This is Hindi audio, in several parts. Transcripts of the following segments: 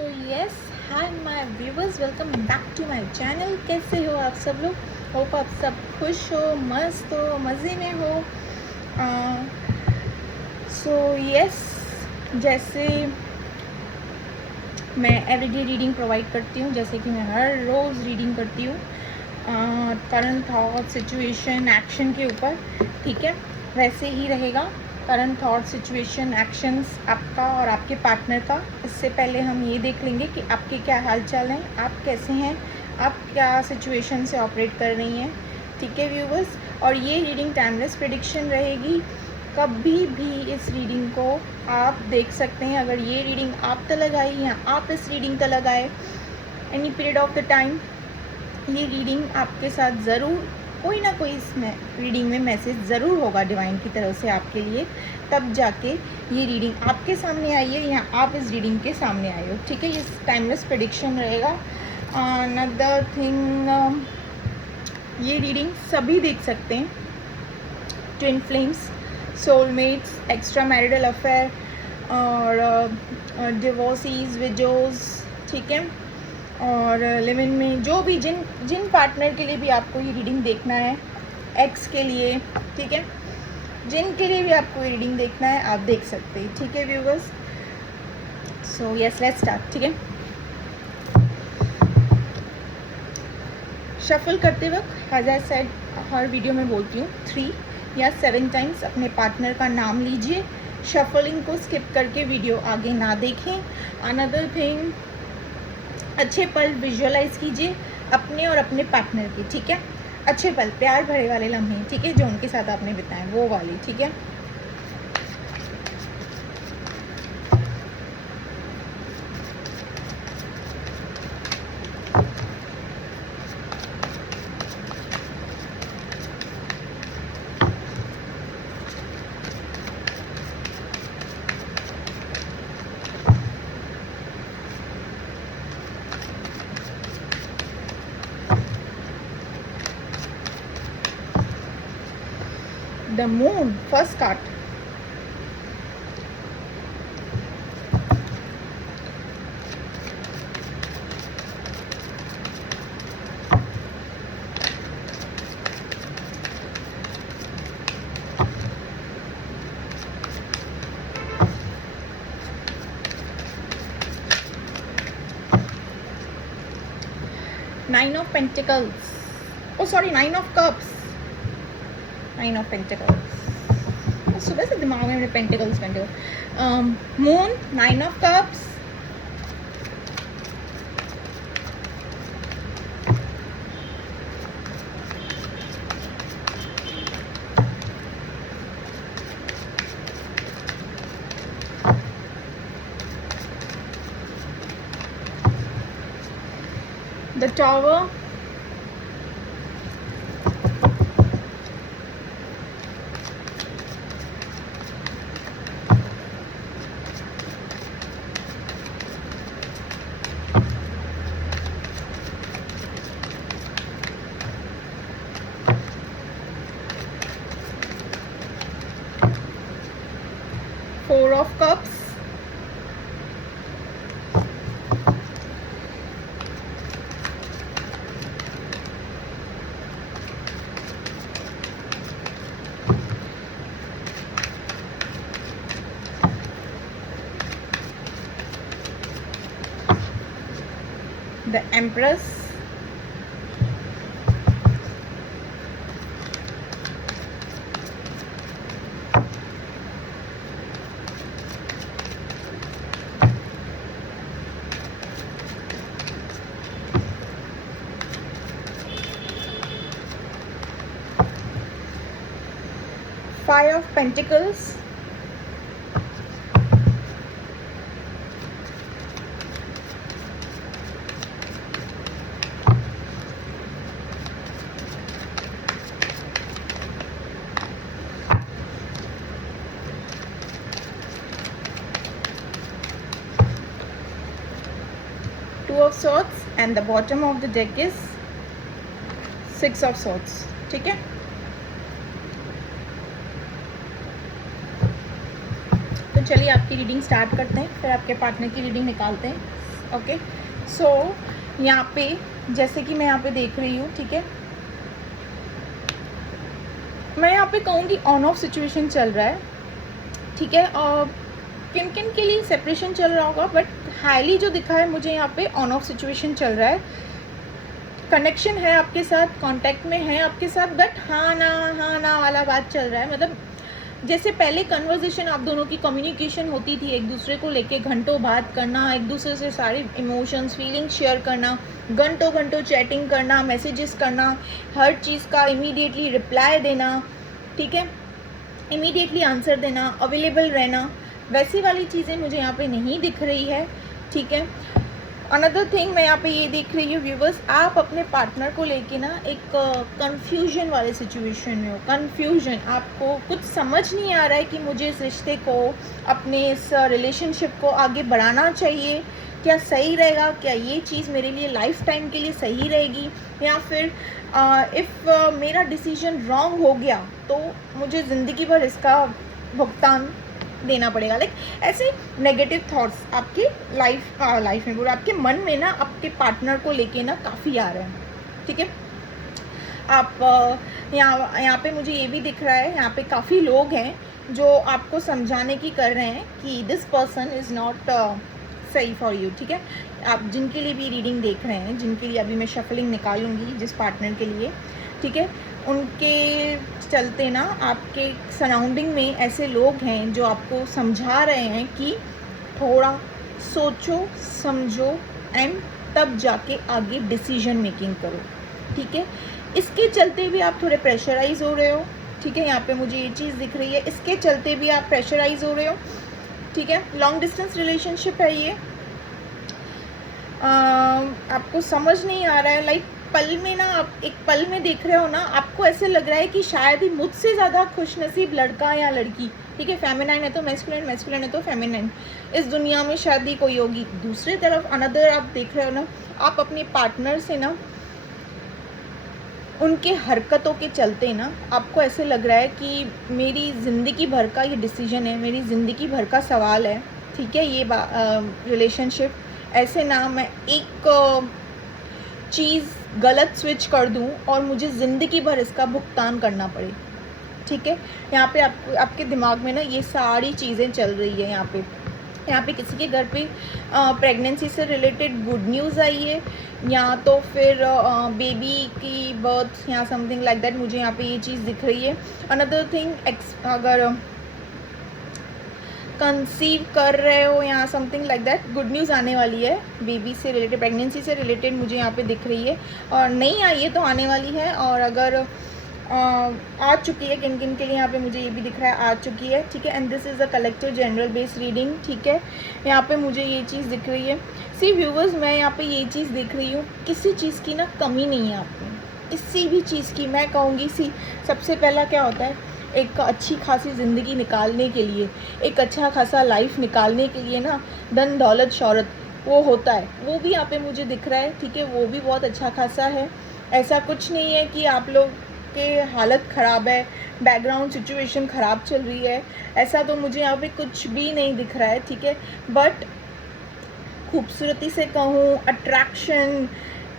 So yes, hi my viewers, welcome back to my channel. कैसे हो आप सब लोग? होप आप सब खुश हो, मस्त हो, मज़े में हो। सो यस, जैसे मैं एवरीडे रीडिंग प्रोवाइड करती हूँ, जैसे कि मैं हर रोज़ रीडिंग करती हूँ करंट थॉट, सिचुएशन, एक्शन के ऊपर, ठीक है, वैसे ही रहेगा। करंट थॉट, सिचुएशन, एक्शंस आपका और आपके पार्टनर का। इससे पहले हम ये देख लेंगे कि आपके क्या हाल चाल हैं, आप कैसे हैं, आप क्या सिचुएशन से ऑपरेट कर रही हैं, ठीक है व्यूवर्स। और ये रीडिंग टाइमलेस प्रेडिक्शन रहेगी, कभी भी इस रीडिंग को आप देख सकते हैं। अगर ये रीडिंग आप तक आई या आप इस रीडिंग तक आए, any period of the time, ये रीडिंग आपके साथ ज़रूर कोई ना कोई इसमें रीडिंग में मैसेज ज़रूर होगा डिवाइन की तरफ से आपके लिए, तब जाके ये रीडिंग आपके सामने आई है या आप इस रीडिंग के सामने आए हो, ठीक है। ये टाइमलेस प्रेडिक्शन रहेगा। अनदर थिंग, ये रीडिंग सभी देख सकते हैं, twin flames, soulmates, extra marital affair और डिवोर्सीज, विडोज, ठीक है। और लिव इन में जो भी जिन पार्टनर के लिए भी आपको ये रीडिंग देखना है, एक्स के लिए, ठीक है, जिनके लिए भी आपको ये रीडिंग देखना है आप देख सकते हैं, ठीक है viewers. So yes, let's start, ठीक है। शफल करते वक्त एज आई सेड, हर वीडियो में बोलती हूँ 3 या 7 टाइम्स अपने पार्टनर का नाम लीजिए। शफलिंग को स्किप करके वीडियो आगे ना देखें। अनदर थिंग, अच्छे पल विजुअलाइज कीजिए अपने और अपने पार्टनर के, ठीक है। अच्छे पल, प्यार भरे वाले लम्हे, ठीक है, जो उनके साथ आपने बिताए वो वाले, ठीक है। The moon, first card. Nine of Pentacles. Oh sorry, Nine of Cups. Nine of Pentacles. सुबह से दिमाग में मेरे pentacles moon, nine of cups, the tower, four of cups, the empress, five of pentacles, two of swords, and the bottom of the deck is six of swords, ठीक है। तो चलिए आपकी रीडिंग स्टार्ट करते हैं, फिर आपके पार्टनर की रीडिंग निकालते हैं। ओके, सो यहाँ पे जैसे कि मैं यहाँ पे देख रही हूँ, ठीक है, मैं यहाँ पे कहूँगी ऑन ऑफ सिचुएशन चल रहा है, ठीक है। और किन किन के लिए सेपरेशन चल रहा होगा, बट हाईली जो दिखा है मुझे यहाँ पे ऑन ऑफ सिचुएशन चल रहा है। कनेक्शन है आपके साथ, कांटेक्ट में है आपके साथ, बट हाँ ना वाला बात चल रहा है। मतलब जैसे पहले कन्वर्सेशन आप दोनों की कम्युनिकेशन होती थी, एक दूसरे को लेके घंटों बात करना, एक दूसरे से सारे इमोशंस फीलिंग्स शेयर करना, घंटों चैटिंग करना, मैसेजेस करना, हर चीज़ का इमीडिएटली रिप्लाई देना, ठीक है, इमीडिएटली आंसर देना, अवेलेबल रहना, वैसी वाली चीज़ें मुझे यहाँ पे नहीं दिख रही है, ठीक है। अनदर थिंग मैं यहाँ पे ये देख रही हूँ व्यूवर्स, आप अपने पार्टनर को लेके ना एक कंफ्यूजन वाले सिचुएशन में हो। कंफ्यूजन, आपको कुछ समझ नहीं आ रहा है कि मुझे इस रिश्ते को, अपने इस रिलेशनशिप को आगे बढ़ाना चाहिए, क्या सही रहेगा, क्या ये चीज़ मेरे लिए लाइफ टाइम के लिए सही रहेगी, या फिर इफ़ मेरा डिसीजन रॉन्ग हो गया तो मुझे ज़िंदगी भर इसका भुगतान देना पड़ेगा। लाइक ऐसे नेगेटिव थॉट्स आपके लाइफ में पूरा आपके मन में ना आपके पार्टनर को लेके ना काफ़ी आ रहे हैं, ठीक है। आप यहाँ पे मुझे ये भी दिख रहा है, यहाँ पे काफ़ी लोग हैं जो आपको समझाने की कर रहे हैं कि दिस पर्सन इज़ नॉट सही फॉर यू, ठीक है। आप जिनके लिए भी रीडिंग देख रहे हैं, जिनके लिए अभी मैं शफलिंग निकालूंगी जिस पार्टनर के लिए, ठीक है, उनके चलते ना आपके सराउंडिंग में ऐसे लोग हैं जो आपको समझा रहे हैं कि थोड़ा सोचो समझो एंड तब जाके आगे डिसीजन मेकिंग करो, ठीक है। इसके चलते भी आप थोड़े प्रेशराइज हो रहे हो, ठीक है, यहाँ पे मुझे ये चीज़ दिख रही है, इसके चलते भी आप प्रेशराइज हो रहे हो, ठीक है। लॉन्ग डिस्टेंस रिलेशनशिप है ये, आपको समझ नहीं आ रहा है, लाइक पल में ना आप एक पल में देख रहे हो ना, आपको ऐसे लग रहा है कि शायद ही मुझसे ज़्यादा खुशनसीब लड़का या लड़की, ठीक है, फेमिनाइन है तो मैस्कुलिन, मैस्कुलिन है तो फेमिनाइन, इस दुनिया में शायद ही कोई होगी। दूसरी तरफ अनदर आप देख रहे हो ना, आप अपने पार्टनर से ना उनके हरकतों के चलते ना आपको ऐसे लग रहा है कि मेरी ज़िंदगी भर का ये डिसीजन है, मेरी ज़िंदगी भर का सवाल है, ठीक है, ये रिलेशनशिप ऐसे ना मैं एक चीज़ गलत स्विच कर दूं और मुझे ज़िंदगी भर इसका भुगतान करना पड़े, ठीक है। यहाँ पे आपके दिमाग में ना ये सारी चीज़ें चल रही है। यहाँ पे किसी के घर पे प्रेगनेंसी से रिलेटेड गुड न्यूज़ आई है, या तो फिर बेबी की बर्थ या समथिंग लाइक दैट, मुझे यहाँ पे ये चीज़ दिख रही है। अनदर थिंग, अगर कंसीव कर रहे हो या something like that, good news आने वाली है बेबी से रिलेटेड, प्रेगनेंसी से रिलेटेड मुझे यहाँ पे दिख रही है, और नहीं आई है तो आने वाली है, और अगर आ चुकी है, किन किन के लिए यहाँ पे मुझे ये भी दिख रहा है आ चुकी है, ठीक है। And this is a collective general based reading, ठीक है। यहाँ पे मुझे ये चीज़ दिख रही है। सी व्यूवर्स, मैं यहाँ पे ये चीज़ दिख रही हूँ, किसी चीज़ की ना कमी नहीं है आप में, किसी भी चीज़ की। मैं कहूँगी सबसे पहला क्या होता है, एक अच्छी खासी ज़िंदगी निकालने के लिए, एक अच्छा खासा लाइफ निकालने के लिए ना धन दौलत शौहरत वो होता है, वो भी यहाँ पे मुझे दिख रहा है, ठीक है, वो भी बहुत अच्छा खासा है। ऐसा कुछ नहीं है कि आप लोग के हालत ख़राब है, बैकग्राउंड सिचुएशन ख़राब चल रही है, ऐसा तो मुझे यहाँ पे कुछ भी नहीं दिख रहा है, ठीक है। बट खूबसूरती से कहूँ, अट्रैक्शन,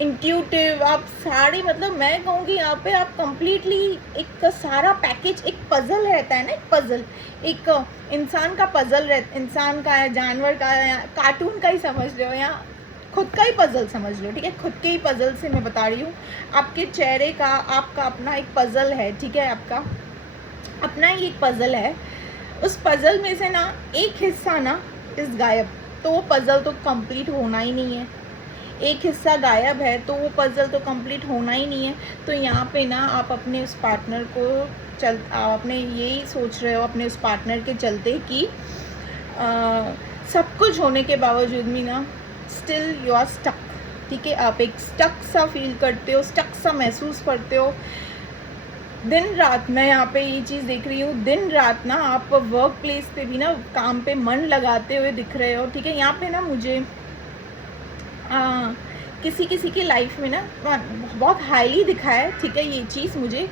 इंट्यूटिव, आप सारी, मतलब मैं कहूँगी यहाँ पे आप कंप्लीटली एक सारा पैकेज, एक पज़ल रहता है ना, एक पज़ल, एक इंसान का पज़ल रहता, इंसान का, जानवर का, कार्टून का ही समझ लो, या खुद का ही पज़ल समझ लो, ठीक है। खुद के ही पज़ल से मैं बता रही हूँ, आपके चेहरे का आपका अपना एक पज़ल है, ठीक है, आपका अपना ही एक पज़ल है। उस पज़ल में से ना एक हिस्सा ना इस गायब, तो वो पज़ल तो कंप्लीट होना ही नहीं है। एक हिस्सा गायब है तो वो पज़ल तो कंप्लीट होना ही नहीं है। तो यहाँ पे ना आप अपने उस पार्टनर को आप अपने यही सोच रहे हो अपने उस पार्टनर के चलते कि सब कुछ होने के बावजूद भी ना स्टिल यू आर स्टक, ठीक है। आप एक स्टक सा फील करते हो, स्टक सा महसूस करते हो दिन रात। मैं यहाँ पे ये चीज़ देख रही हूँ, दिन रात ना आप वर्क प्लेस पे भी ना काम पे मन लगाते हुए दिख रहे हो, ठीक है। यहाँ पे ना मुझे किसी की लाइफ में ना बहुत हाईली दिखा है, ठीक है। ये चीज़ मुझे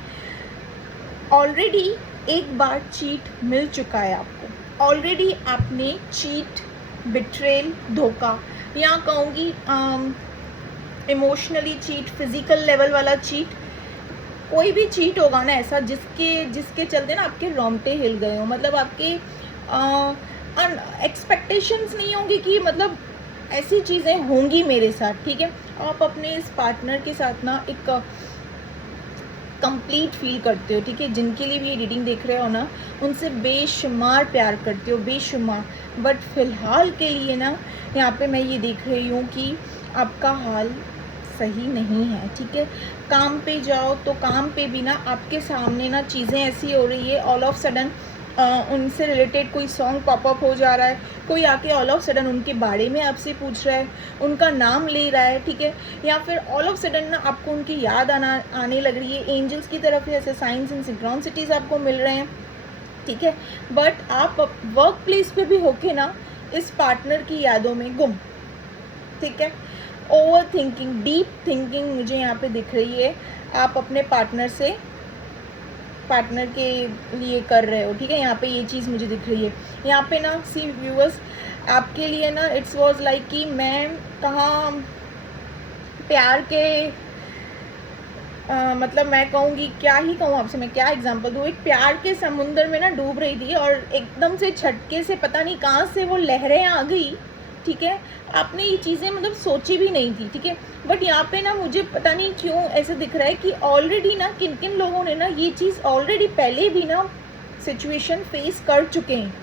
ऑलरेडी एक बार चीट मिल चुका है आपको, ऑलरेडी आपने चीट, बिट्रेल, धोखा, या कहूँगी इमोशनली चीट, फिजिकल लेवल वाला चीट, कोई भी चीट होगा ना ऐसा जिसके चलते ना आपके रोंगटे हिल गए हो, मतलब आपके एक्सपेक्टेशंस नहीं होंगी कि मतलब ऐसी चीज़ें होंगी मेरे साथ, ठीक है। आप अपने इस पार्टनर के साथ ना एक कंप्लीट फील करते हो, ठीक है। जिनके लिए भी ये रीडिंग देख रहे हो ना, उनसे बेशुमार प्यार करते हो, बेशुमार। बट फिलहाल के लिए ना यहाँ पे मैं ये देख रही हूँ कि आपका हाल सही नहीं है, ठीक है। काम पे जाओ तो काम पे भी ना आपके सामने ना चीज़ें ऐसी हो रही है, ऑल ऑफ सडन उनसे रिलेटेड कोई सॉन्ग पॉपअप हो जा रहा है, कोई आके ऑल ऑफ सडन उनके बारे में आपसे पूछ रहा है, उनका नाम ले रहा है, ठीक है। या फिर ऑल ऑफ सडन ना आपको उनकी याद आने लग रही है, एंजल्स की तरफ से ऐसे साइंस एंड सिंक्रोनिसिटीज आपको मिल रहे हैं, ठीक है। बट आप वर्क प्लेस पे भी होके ना इस पार्टनर की यादों में गुम, ठीक है। ओवर थिंकिंग, डीप थिंकिंग मुझे यहाँ पे दिख रही है, आप अपने पार्टनर के लिए कर रहे हो, ठीक है। यहाँ पे ये चीज़ मुझे दिख रही है। यहाँ पे ना सी व्यूअर्स, आपके लिए ना इट्स वाज लाइक कि मैं कहाँ प्यार के मतलब मैं कहूँगी, क्या ही कहूँ आपसे, मैं क्या एग्जांपल दूँ। एक प्यार के समुंदर में ना डूब रही थी और एकदम से झटके से पता नहीं कहाँ से वो लहरें आ गई, ठीक है। आपने ये चीज़ें मतलब सोची भी नहीं थी, ठीक है। बट यहाँ पे ना मुझे पता नहीं क्यों ऐसे दिख रहा है कि ऑलरेडी ना किन किन लोगों ने ना ये चीज़ ऑलरेडी पहले भी ना सिचुएशन फेस कर चुके हैं,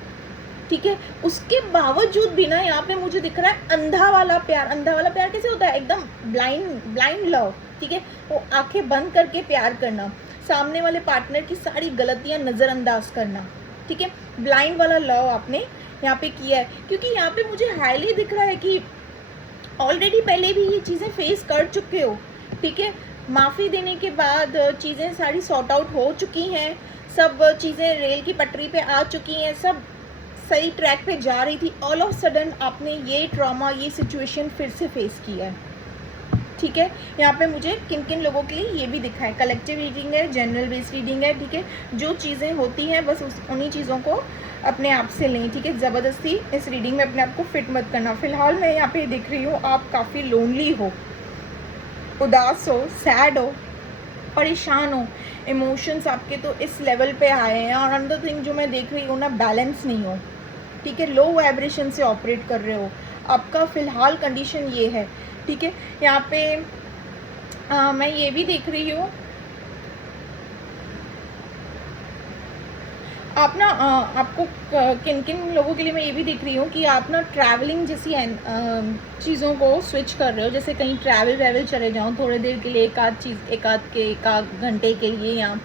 ठीक है। उसके बावजूद भी ना यहाँ पे मुझे दिख रहा है अंधा वाला प्यार। अंधा वाला प्यार कैसे होता है? एकदम ब्लाइंड लव, ठीक है। वो आंखें बंद करके प्यार करना, सामने वाले पार्टनर की सारी गलतियां नज़रअंदाज करना, ठीक है। ब्लाइंड वाला लव आपने यहाँ पे किया है, क्योंकि यहाँ पे मुझे हाईली दिख रहा है कि ऑलरेडी पहले भी ये चीज़ें फेस कर चुके हो, ठीक है। माफ़ी देने के बाद चीज़ें सारी सॉर्ट आउट हो चुकी हैं, सब चीज़ें रेल की पटरी पे आ चुकी हैं, सब सही ट्रैक पे जा रही थी। ऑल ऑफ सडन आपने ये ट्रॉमा, ये सिचुएशन फिर से फेस किया है, ठीक है। यहाँ पे मुझे किन किन लोगों के लिए ये भी दिखा है। कलेक्टिव रीडिंग है, जनरल बेस्ड रीडिंग है, ठीक है। जो चीज़ें होती हैं बस उन्हीं चीज़ों को अपने आप से लें, ठीक है। ज़बरदस्ती इस रीडिंग में अपने आप को फिट मत करना। फिलहाल मैं यहाँ पे दिख रही हूँ, आप काफ़ी लोनली हो, उदास हो, सैड हो, परेशान हो, इमोशंस आपके तो इस लेवल पे आए हैं। और अनदर थिंग जो मैं देख रही हूँ ना, बैलेंस नहीं हो, ठीक है। लो वाइब्रेशन से ऑपरेट कर रहे हो, आपका फ़िलहाल कंडीशन ये है, ठीक है। यहाँ पे मैं ये भी देख रही हूँ, आप ना आपको किन किन लोगों के लिए मैं ये भी देख रही हूँ कि आप ना ट्रैवलिंग जैसी चीज़ों को स्विच कर रहे हो। जैसे कहीं ट्रैवल चले जाओ थोड़ी देर के लिए, एक आध घंटे के लिए, या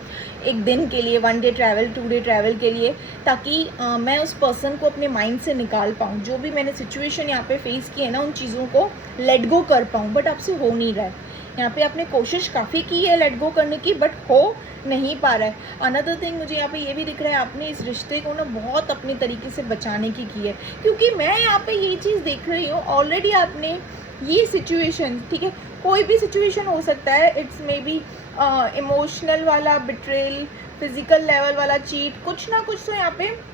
एक दिन के लिए, 1 डे ट्रैवल, 2 डे ट्रैवल के लिए, ताकि मैं उस पर्सन को अपने माइंड से निकाल पाऊँ। जो भी मैंने सिचुएशन यहाँ पे फेस की है ना, उन चीज़ों को लेट गो कर पाऊँ, बट आपसे हो नहीं रहा है। यहाँ पे आपने कोशिश काफ़ी की है लेट गो करने की, बट हो नहीं पा रहा है। अनदर थिंग मुझे यहाँ पे ये भी दिख रहा है, आपने इस रिश्ते को ना बहुत अपने तरीके से बचाने की है, क्योंकि मैं यहाँ पे ये चीज़ देख रही हूँ, ऑलरेडी आपने ये सिचुएशन, ठीक है, कोई भी सिचुएशन हो सकता है, इट्स मे बी इमोशनल वाला बिट्रेल, फिजिकल लेवल वाला चीट, कुछ ना कुछ तो यहाँ पे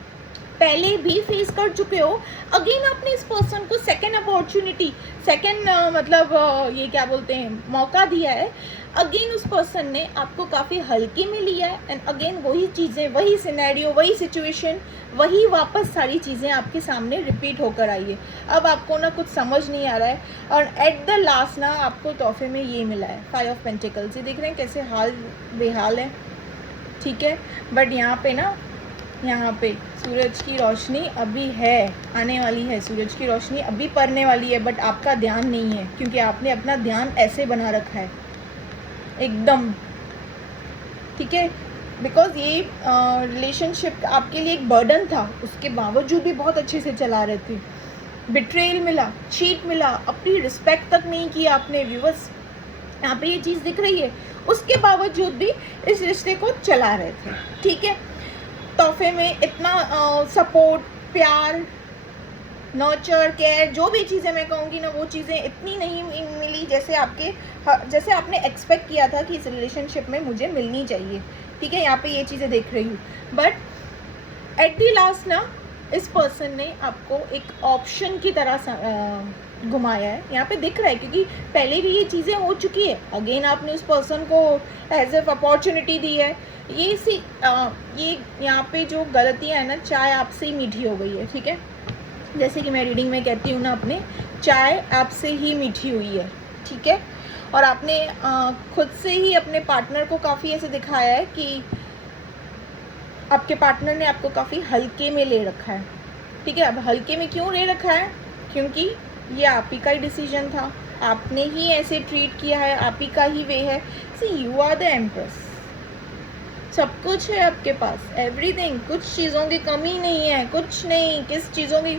पहले भी फेस कर चुके हो। अगेन आपने इस पर्सन को सेकेंड अपॉर्चुनिटी, सेकेंड मतलब ये क्या बोलते हैं, मौका दिया है। अगेन उस पर्सन ने आपको काफ़ी हल्के में लिया है, एंड अगेन वही चीज़ें, वही सिनेरियो, वही सिचुएशन, वही वापस सारी चीज़ें आपके सामने रिपीट होकर आई है। अब आपको ना कुछ समझ नहीं आ रहा है, और एट द लास्ट ना आपको तोहफे में ये मिला है, 5 ऑफ पेंटिकल्स। ये देख रहे हैं कैसे हाल बेहाल है, ठीक है। बट यहाँ पे सूरज की रोशनी अभी है, आने वाली है, सूरज की रोशनी अभी पड़ने वाली है, बट आपका ध्यान नहीं है, क्योंकि आपने अपना ध्यान ऐसे बना रखा है एकदम, ठीक है। बिकॉज ये रिलेशनशिप आपके लिए एक बर्डन था, उसके बावजूद भी बहुत अच्छे से चला रहे थे। बिट्रेल मिला, चीट मिला, अपनी रिस्पेक्ट तक नहीं की आपने। व्यूअर्स, यहाँ पे ये चीज़ दिख रही है, उसके बावजूद भी इस रिश्ते को चला रहे थे, ठीक है। तोहफे में इतना सपोर्ट, प्यार, नर्चर, केयर, जो भी चीज़ें मैं कहूँगी ना, वो चीज़ें इतनी नहीं मिली जैसे आपने एक्सपेक्ट किया था कि इस रिलेशनशिप में मुझे मिलनी चाहिए, ठीक है। यहाँ पे ये चीज़ें देख रही हूँ, बट एट दी लास्ट ना इस पर्सन ने आपको एक ऑप्शन की तरह घुमाया है, यहाँ पे दिख रहा है, क्योंकि पहले भी ये चीज़ें हो चुकी है। अगेन आपने उस पर्सन को एज ए अपॉर्चुनिटी दी है। ये यहाँ पे जो गलतियाँ है ना, चाय आपसे ही मीठी हो गई है, ठीक है। जैसे कि मैं रीडिंग में कहती हूँ ना अपने, चाय आपसे ही मीठी हुई है, ठीक है। और आपने खुद से ही अपने पार्टनर को काफ़ी ऐसे दिखाया है कि आपके पार्टनर ने आपको काफ़ी हल्के में ले रखा है, ठीक है। अब हल्के में क्यों ले रखा है? क्योंकि ये आप ही का ही डिसीजन था, आपने ही ऐसे ट्रीट किया है, आप ही का ही वे है। सी यू आर द एम्प्रेस, सब कुछ है आपके पास, एवरीथिंग। कुछ चीज़ों की कमी नहीं है, कुछ नहीं। किस चीज़ों की,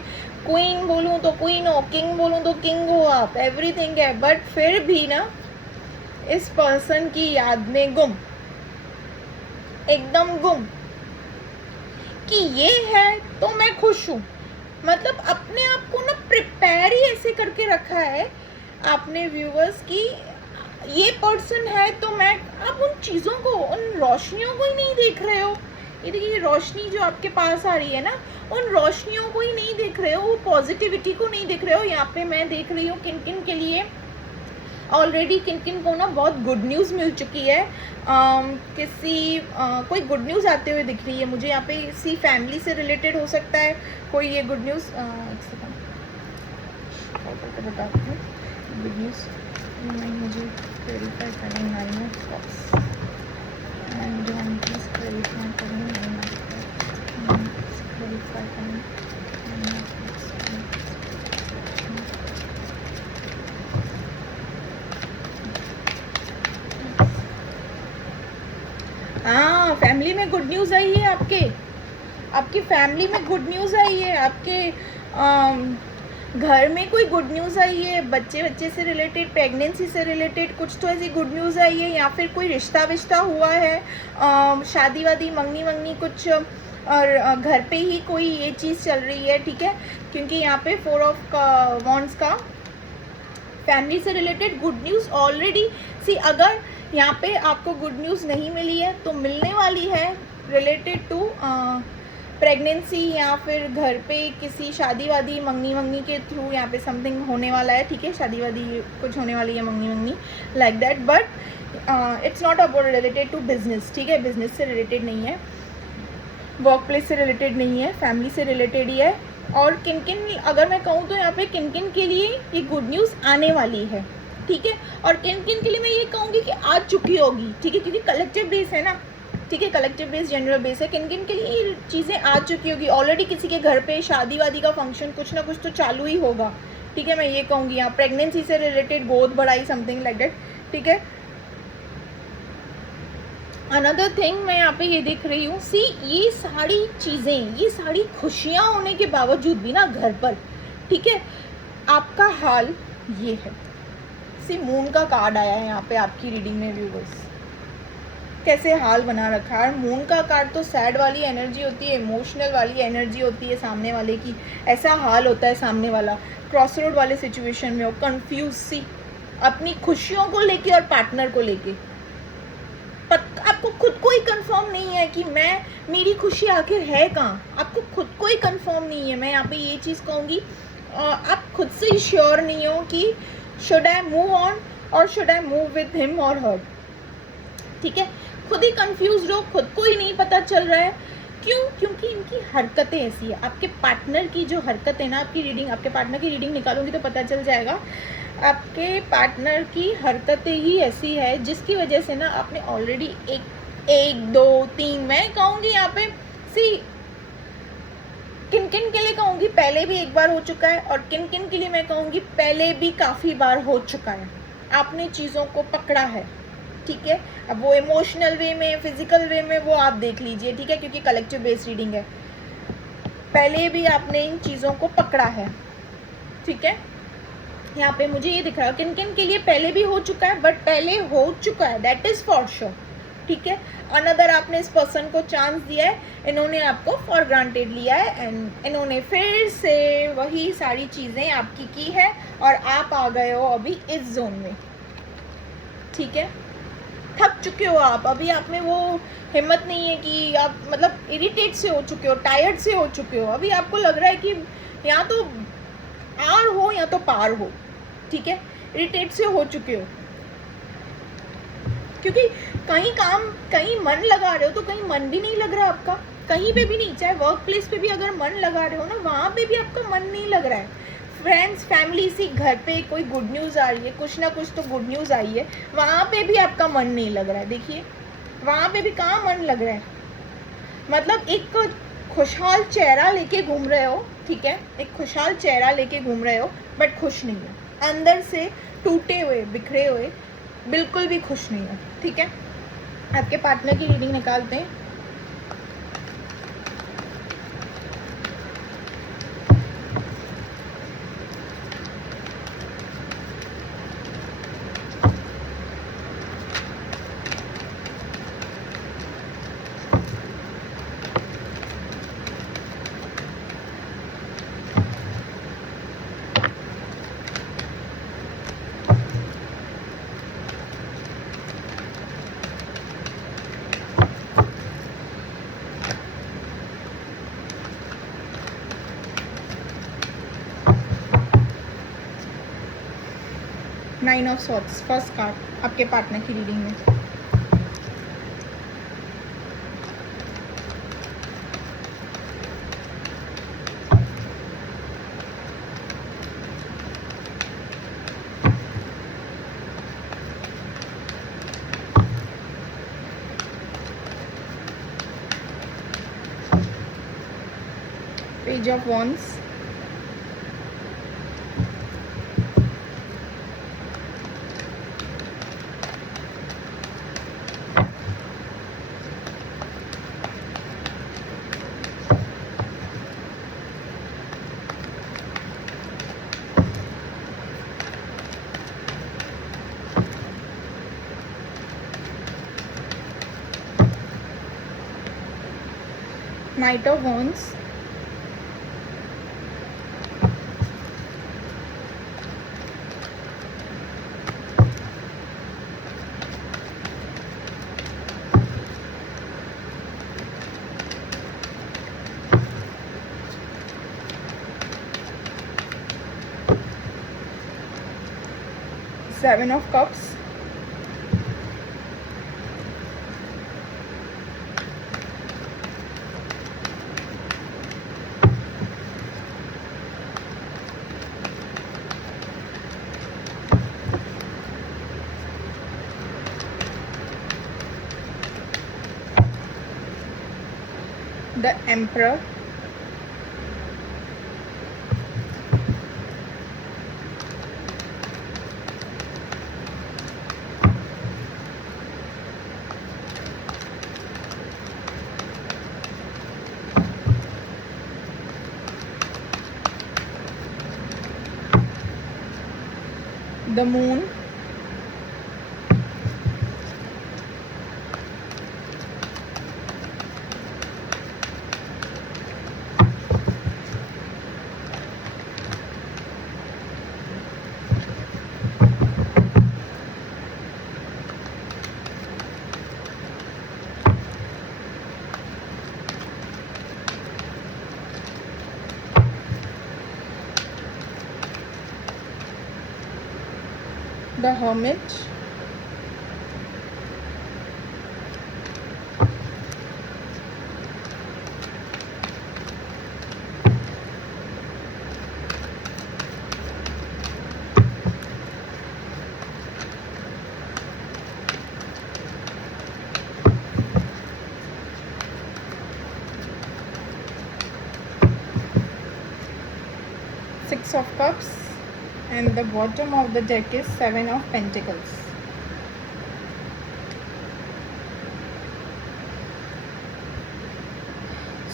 क्वीन बोलूँ तो क्वीन हो, किंग बोलूँ तो किंग हो आप, एवरीथिंग है। बट फिर भी ना इस पर्सन की याद में गुम, एकदम गुम, कि ये है तो मैं खुश हूँ। मतलब अपने आप को ना प्रिपेयर ही ऐसे करके रखा है आपने व्यूवर्स की ये पर्सन है तो मैं, आप उन चीज़ों को, उन रोशनियों को ही नहीं देख रहे हो। ये देखिए, ये रोशनी जो आपके पास आ रही है ना, उन रोशनियों को ही नहीं देख रहे हो, वो पॉजिटिविटी को नहीं देख रहे हो। यहाँ पे मैं देख रही हूँ किन किन के लिए ऑलरेडी, किन किन को ना बहुत गुड न्यूज़ मिल चुकी है। कोई गुड न्यूज़ आते हुए दिख रही है मुझे यहाँ पे। किसी फैमिली से रिलेटेड हो सकता है कोई ये गुड न्यूज़। बताती हूँ गुड न्यूज़, मुझे वेरीफाई करना है एंड प्लीज़ वेरीफाई करना वेरीफाई करना। हाँ, फैमिली में गुड न्यूज़ आई है, आपकी फैमिली में गुड न्यूज़ आई है, आपके घर में कोई गुड न्यूज़ आई है, बच्चे से रिलेटेड, प्रेगनेंसी से रिलेटेड कुछ तो ऐसी गुड न्यूज़ आई है। या फिर कोई रिश्ता हुआ है, शादी वादी, मंगनी कुछ, और घर पे ही कोई ये चीज़ चल रही है, ठीक है। क्योंकि यहाँ पे 4 ऑफ वॉन्ड्स का फैमिली से रिलेटेड गुड न्यूज़ ऑलरेडी। सी अगर यहाँ पे आपको गुड न्यूज़ नहीं मिली है तो मिलने वाली है, रिलेटेड टू प्रेगनेंसी या फिर घर पे किसी शादी वादी, मंगनी के थ्रू यहाँ पे समथिंग होने वाला है, ठीक है। शादी वादी कुछ होने वाली है, मंगनी like that. But it's not about related to business, ठीक है। बिजनेस से रिलेटेड नहीं है, वर्क प्लेस से रिलेटेड नहीं है, फैमिली से रिलेटेड ही है। और किन किन, अगर मैं कहूँ तो यहाँ पे किन किन के लिए ये गुड न्यूज़ आने वाली है, ठीक है। और किन किन के लिए मैं ये कहूँगी कि आ चुकी होगी, ठीक है, क्योंकि कलेक्टिव बेस है ना, ठीक है। कलेक्टिव बेस, जनरल बेस है। किन किन के लिए ये चीज़ें आ चुकी होगी ऑलरेडी। किसी के घर पे शादी वादी का फंक्शन कुछ ना कुछ तो चालू ही होगा, ठीक है। मैं ये कहूँगी यहाँ प्रेगनेंसी से रिलेटेड बहुत बड़ा ही समथिंग लाइक दैट, ठीक है। अनदर थिंग मैं यहाँ पे ये देख रही हूँ, सी ये सारी चीज़ें, ये सारी खुशियाँ होने के बावजूद भी ना घर पर, ठीक है, आपका हाल ये है। सी मून का कार्ड आया है यहाँ पे आपकी रीडिंग में व्यूवर्स, कैसे हाल बना रखा है। मून का कार्ड तो सैड वाली एनर्जी होती है, इमोशनल वाली एनर्जी होती है सामने वाले की। ऐसा हाल होता है सामने वाला क्रॉसरोड वाले सिचुएशन में हो, कंफ्यूज सी अपनी खुशियों को लेके और पार्टनर को लेके। आपको खुद को ही कंफर्म नहीं है कि मेरी खुशी आखिर है कहाँ। आपको खुद को ही कंफर्म नहीं है। मैं यहाँ पे ये चीज़ कहूँगी, आप खुद से ही श्योर नहीं हो कि शुड आई मूव ऑन और should I move with him और हर, ठीक है। खुद ही कंफ्यूज हो, खुद को ही नहीं पता चल रहा है। क्यों? क्योंकि इनकी हरकतें ऐसी है। आपके पार्टनर की जो हरकत है ना, आपकी रीडिंग, आपके पार्टनर की रीडिंग निकालूंगी तो पता चल जाएगा। आपके पार्टनर की हरकतें ही ऐसी है जिसकी वजह से ना आपने ऑलरेडी एक 2 3 मैं कहूँगी यहाँ पे, सी किन किन के लिए कहूँगी पहले भी एक बार हो चुका है, और किन किन के लिए मैं कहूँगी पहले भी काफ़ी बार हो चुका है। आपने चीज़ों को पकड़ा है, ठीक है। अब वो इमोशनल वे में, फिजिकल वे में, वो आप देख लीजिए, ठीक है, क्योंकि कलेक्टिव बेस्ड रीडिंग है। पहले भी आपने इन चीज़ों को पकड़ा है, ठीक है। यहाँ पे मुझे ये दिख रहा है किन किन के लिए पहले भी हो चुका है, बट पहले हो चुका है, दैट इज फॉर श्योर, ठीक है। अनदर आपने इस पर्सन को चांस दिया है, इन्होंने आपको फॉर ग्रांटेड लिया है, एंड इन्होंने फिर से वही सारी चीज़ें आपकी की है, और आप आ गए हो अभी इस जोन में, ठीक है। थक चुके हो आप, अभी आप में वो हिम्मत नहीं है कि आप मतलब इरिटेट से हो चुके हो, टायर्ड से हो चुके हो, अभी आपको लग रहा है कि या तो आर हो या तो पार हो, ठीक है, इरिटेट से हो चुके हो, क्योंकि कहीं काम कहीं मन लगा रहे हो तो कहीं मन भी नहीं लग रहा आपका, कहीं पे भी नहीं, चाहे वर्क प्लेस पे भी अगर मन लगा रहे हो ना, वहाँ पे भी आपका मन नहीं लग रहा है। फ्रेंड्स फैमिली से घर पे कोई गुड न्यूज़ आ रही है, कुछ ना कुछ तो गुड न्यूज़ आई है, वहाँ पे भी आपका मन नहीं लग रहा है। देखिए वहाँ पे भी कहाँ मन लग रहा है, मतलब एक खुशहाल चेहरा लेके घूम रहे हो, ठीक है, एक खुशहाल चेहरा लेके घूम रहे हो बट खुश नहीं हो, अंदर से टूटे हुए बिखरे हुए, बिल्कुल भी खुश नहीं हो, ठीक है। आपके पार्टनर की रीडिंग निकालते हैं। Nine of swords first card आपके पार्टनर की रीडिंग में। Page of wands, night of wands, seven of cups, the emperor, the moon, the hermit, six of cups, and the bottom of the deck is seven of pentacles.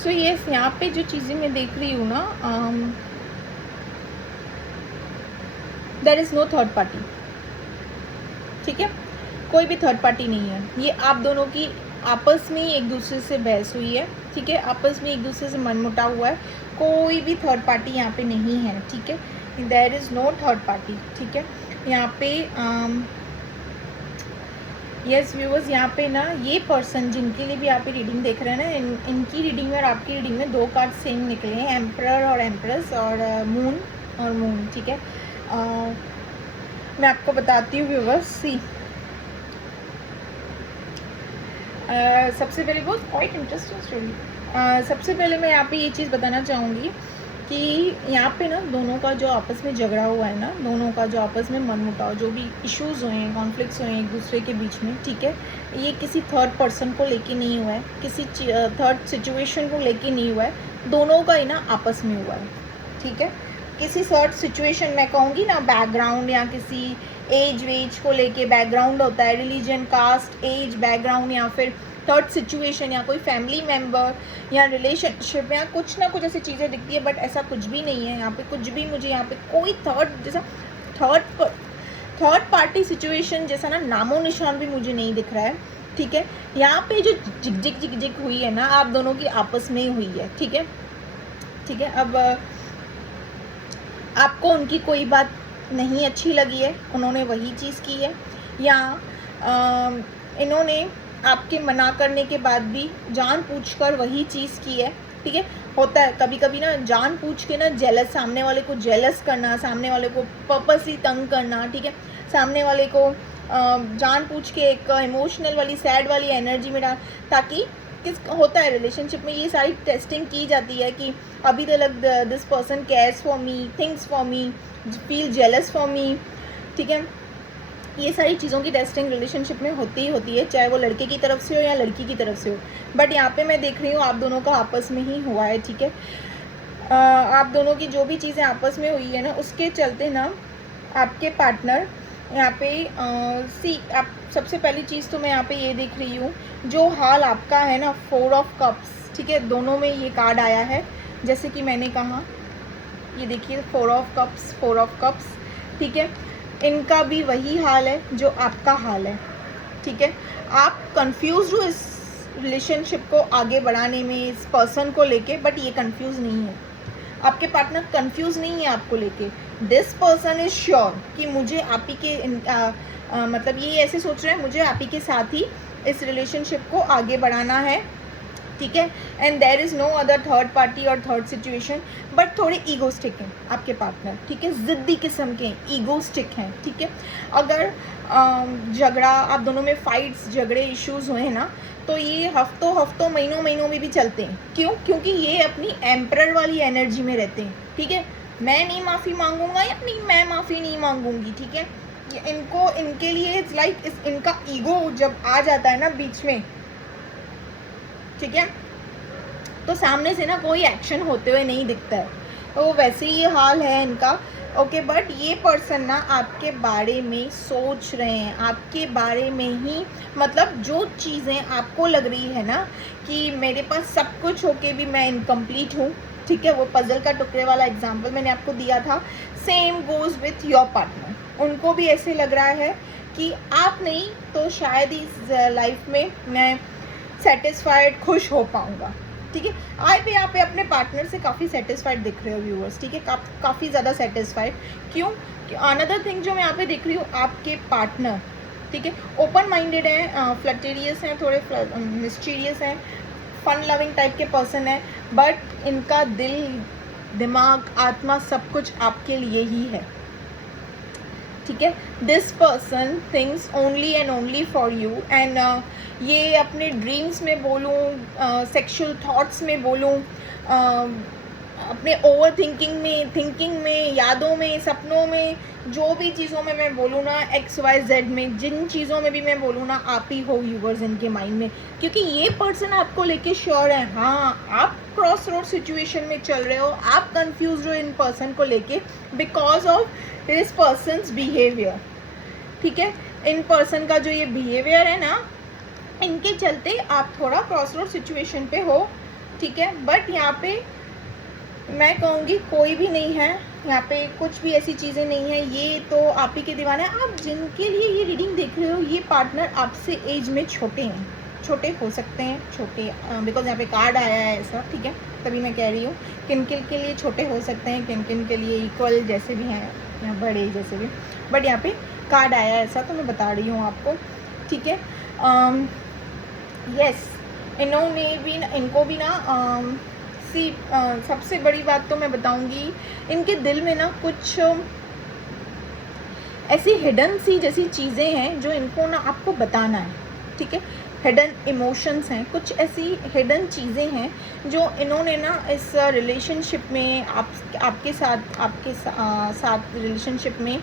So yes, यहाँ पे जो चीज़ें मैं देख रही हूँ ना, there is no third party, ठीक है, कोई भी थर्ड पार्टी नहीं है, ये आप दोनों की आपस में ही एक दूसरे से बहस हुई है, ठीक है, आपस में एक दूसरे से मनमुटाव हुआ है, कोई भी थर्ड पार्टी यहाँ पे नहीं है, ठीक है, there is no third party, ठीक है। यहाँ पे यस व्यूअर्स, यहाँ पे ना ये पर्सन जिनके लिए भी आप रीडिंग देख रहे हैं ना, इनकी रीडिंग में और आपकी रीडिंग में 2 कार्ड सेम निकले हैं, एम्परर और एम्प्रेस और मून और मून। ठीक है, मैं आपको बताती हूँ व्यूअर्स। सी सबसे पहले वो क्वाइट इंटरेस्टिंग स्टोरी। सबसे पहले मैं यहाँ पे ये चीज़ बताना चाहूँगी कि यहाँ पे ना दोनों का जो आपस में झगड़ा हुआ है ना, दोनों का जो आपस में मनमुटाव, जो भी इश्यूज हुए हैं, कॉन्फ्लिक्ट्स हुए हैं एक दूसरे के बीच में, ठीक है, ये किसी थर्ड पर्सन को लेके नहीं हुआ है, किसी थर्ड सिचुएशन को लेके नहीं हुआ है, दोनों का ही ना आपस में हुआ है। ठीक है, किसी थर्ड सिचुएशन मैं कहूँगी ना, बैकग्राउंड या किसी एज वेज को लेके बैकग्राउंड होता है, रिलीजन, कास्ट, एज, बैकग्राउंड, या फिर थर्ड सिचुएशन या कोई फैमिली मेम्बर या रिलेशनशिप या कुछ ना कुछ ऐसी चीज़ें दिखती है, बट ऐसा कुछ भी नहीं है यहाँ पे। कुछ भी मुझे यहाँ पे कोई जैसा थर्ड पार्टी सिचुएशन जैसा ना नामो निशान भी मुझे नहीं दिख रहा है। ठीक है, यहाँ पे जो झिक हुई है ना, आप दोनों की आपस में ही हुई है। ठीक है, ठीक है, अब आपको उनकी कोई बात नहीं अच्छी लगी है, उन्होंने वही चीज़ की है, या इन्होंने आपके मना करने के बाद भी जानबूझकर वही चीज़ की है। ठीक है, होता है कभी कभी ना जानबूझ के ना जेलस, सामने वाले को जेलस करना, सामने वाले को पर्पसली तंग करना। ठीक है, सामने वाले को जानबूझ के एक इमोशनल वाली, सैड वाली एनर्जी में डाल, ताकि किस होता है रिलेशनशिप में ये सारी टेस्टिंग की जाती है कि अभी तक this person cares for me, thinks for me, feel jealous for me. ठीक है, ये सारी चीज़ों की टेस्टिंग रिलेशनशिप में होती ही होती है, चाहे वो लड़के की तरफ से हो या लड़की की तरफ से हो। बट यहाँ पे मैं देख रही हूँ आप दोनों का आपस में ही हुआ है। ठीक है, आप दोनों की जो भी चीज़ें आपस में हुई है ना, उसके चलते ना आपके पार्टनर यहाँ पे आप सबसे पहली चीज़ तो मैं यहाँ पे ये देख रही हूँ, जो हाल आपका है ना, 4 ऑफ कप्स। ठीक है, दोनों में ये कार्ड आया है, जैसे कि मैंने कहा, ये देखिए 4 ऑफ कप्स, 4 ऑफ कप्स। ठीक है, इनका भी वही हाल है जो आपका हाल है। ठीक है, आप कंफ्यूज हो इस रिलेशनशिप को आगे बढ़ाने में, इस पर्सन को लेके, बट ये कंफ्यूज नहीं है, आपके पार्टनर कंफ्यूज नहीं है आपको लेके। दिस पर्सन इज श्योर कि मुझे आप ही के मतलब ये ऐसे सोच रहे हैं, मुझे आप ही के साथ ही इस रिलेशनशिप को आगे बढ़ाना है। ठीक है, and there is no other third party और थर्ड सिचुएशन, बट थोड़े ईगोस्टिक हैं आपके पार्टनर। ठीक है, ज़िद्दी किस्म के ईगोस्टिक हैं। ठीक है, अगर झगड़ा, आप दोनों में फाइट्स, झगड़े, इश्यूज हुए हैं ना, तो ये हफ्तों महीनों में भी चलते हैं। क्यों? क्योंकि ये अपनी एम्परर वाली एनर्जी में रहते हैं। ठीक है, मैं नहीं माफ़ी मांगूंगा या नहीं, मैं माफ़ी नहीं मांगूंगी। ठीक है, इनको, इनके लिए इट्स लाइक इनका ईगो जब आ जाता है ना बीच में, ठीक है, तो सामने से ना कोई एक्शन होते हुए नहीं दिखता है, तो वैसे ही ये हाल है इनका। ओके, बट ये पर्सन ना आपके बारे में सोच रहे हैं, आपके बारे में ही, मतलब जो चीज़ें आपको लग रही है ना कि मेरे पास सब कुछ होके भी मैं इनकम्प्लीट हूँ। ठीक है, वो पजल का टुकड़े वाला एग्जाम्पल मैंने आपको दिया था, same goes with your partner. उनको भी ऐसे लग रहा है कि आप नहीं तो शायद इस लाइफ में मैं सेटिस्फाइड, खुश हो पाऊंगा। ठीक है, आप यहाँ पे अपने पार्टनर से काफ़ी सेटिस्फाइड दिख रहे हो व्यूअर्स। ठीक है, काफ़ी ज़्यादा सेटिस्फाइड। क्यों? अनदर थिंग जो मैं यहाँ पे दिख रही हूँ, आपके पार्टनर, ठीक है, ओपन माइंडेड है, फ्लर्टेरियस हैं, थोड़े मिस्टीरियस हैं, फन लविंग टाइप के पर्सन है, बट इनका दिल, दिमाग, आत्मा सब कुछ आपके लिए ही है। ठीक है, this person thinks only and only for you, and ये अपने ड्रीम्स में बोलूँ, सेक्सुअल थॉट्स में बोलूँ, अपने ओवर थिंकिंग में, यादों में, सपनों में, जो भी चीज़ों में मैं बोलूँ ना, XYZ में, जिन चीज़ों में भी मैं बोलूँ ना, आप ही हो व्यूअर्स इनके माइंड में, क्योंकि ये पर्सन आपको लेके श्योर है। हाँ, आप क्रॉस रोड सिचुएशन में चल रहे हो, आप कंफ्यूज हो इन पर्सन को लेके because of this persons behaviour. ठीक है, इन पर्सन का जो ये बिहेवियर है ना, इनके चलते आप थोड़ा क्रॉस रोड सिचुएशन पे हो। ठीक है, बट यहाँ पे मैं कहूँगी कोई भी नहीं है, यहाँ पे कुछ भी ऐसी चीज़ें नहीं है, ये तो आप ही के दीवाने हैं। आप जिनके लिए ये रीडिंग देख रहे हो, ये पार्टनर आपसे एज में छोटे हैं, छोटे हो सकते हैं, छोटे बिकॉज यहाँ पे कार्ड आया है ऐसा। ठीक है, तभी मैं कह रही हूँ किन किन के लिए छोटे हो सकते हैं, किन किन के लिए इक्वल जैसे भी हैं, या बड़े जैसे भी, बट यहाँ पे कार्ड आया है ऐसा, तो मैं बता रही हूँ आपको। ठीक है, यस, इनको भी ना सबसे बड़ी बात तो मैं बताऊंगी, इनके दिल में ना कुछ ऐसी हिडन सी जैसी चीज़ें हैं जो इनको ना आपको बताना है, ठीक है। हिडन इमोशंस हैं, कुछ ऐसी हिडन चीज़ें हैं जो इन्होंने ना इस रिलेशनशिप में आपके साथ रिलेशनशिप में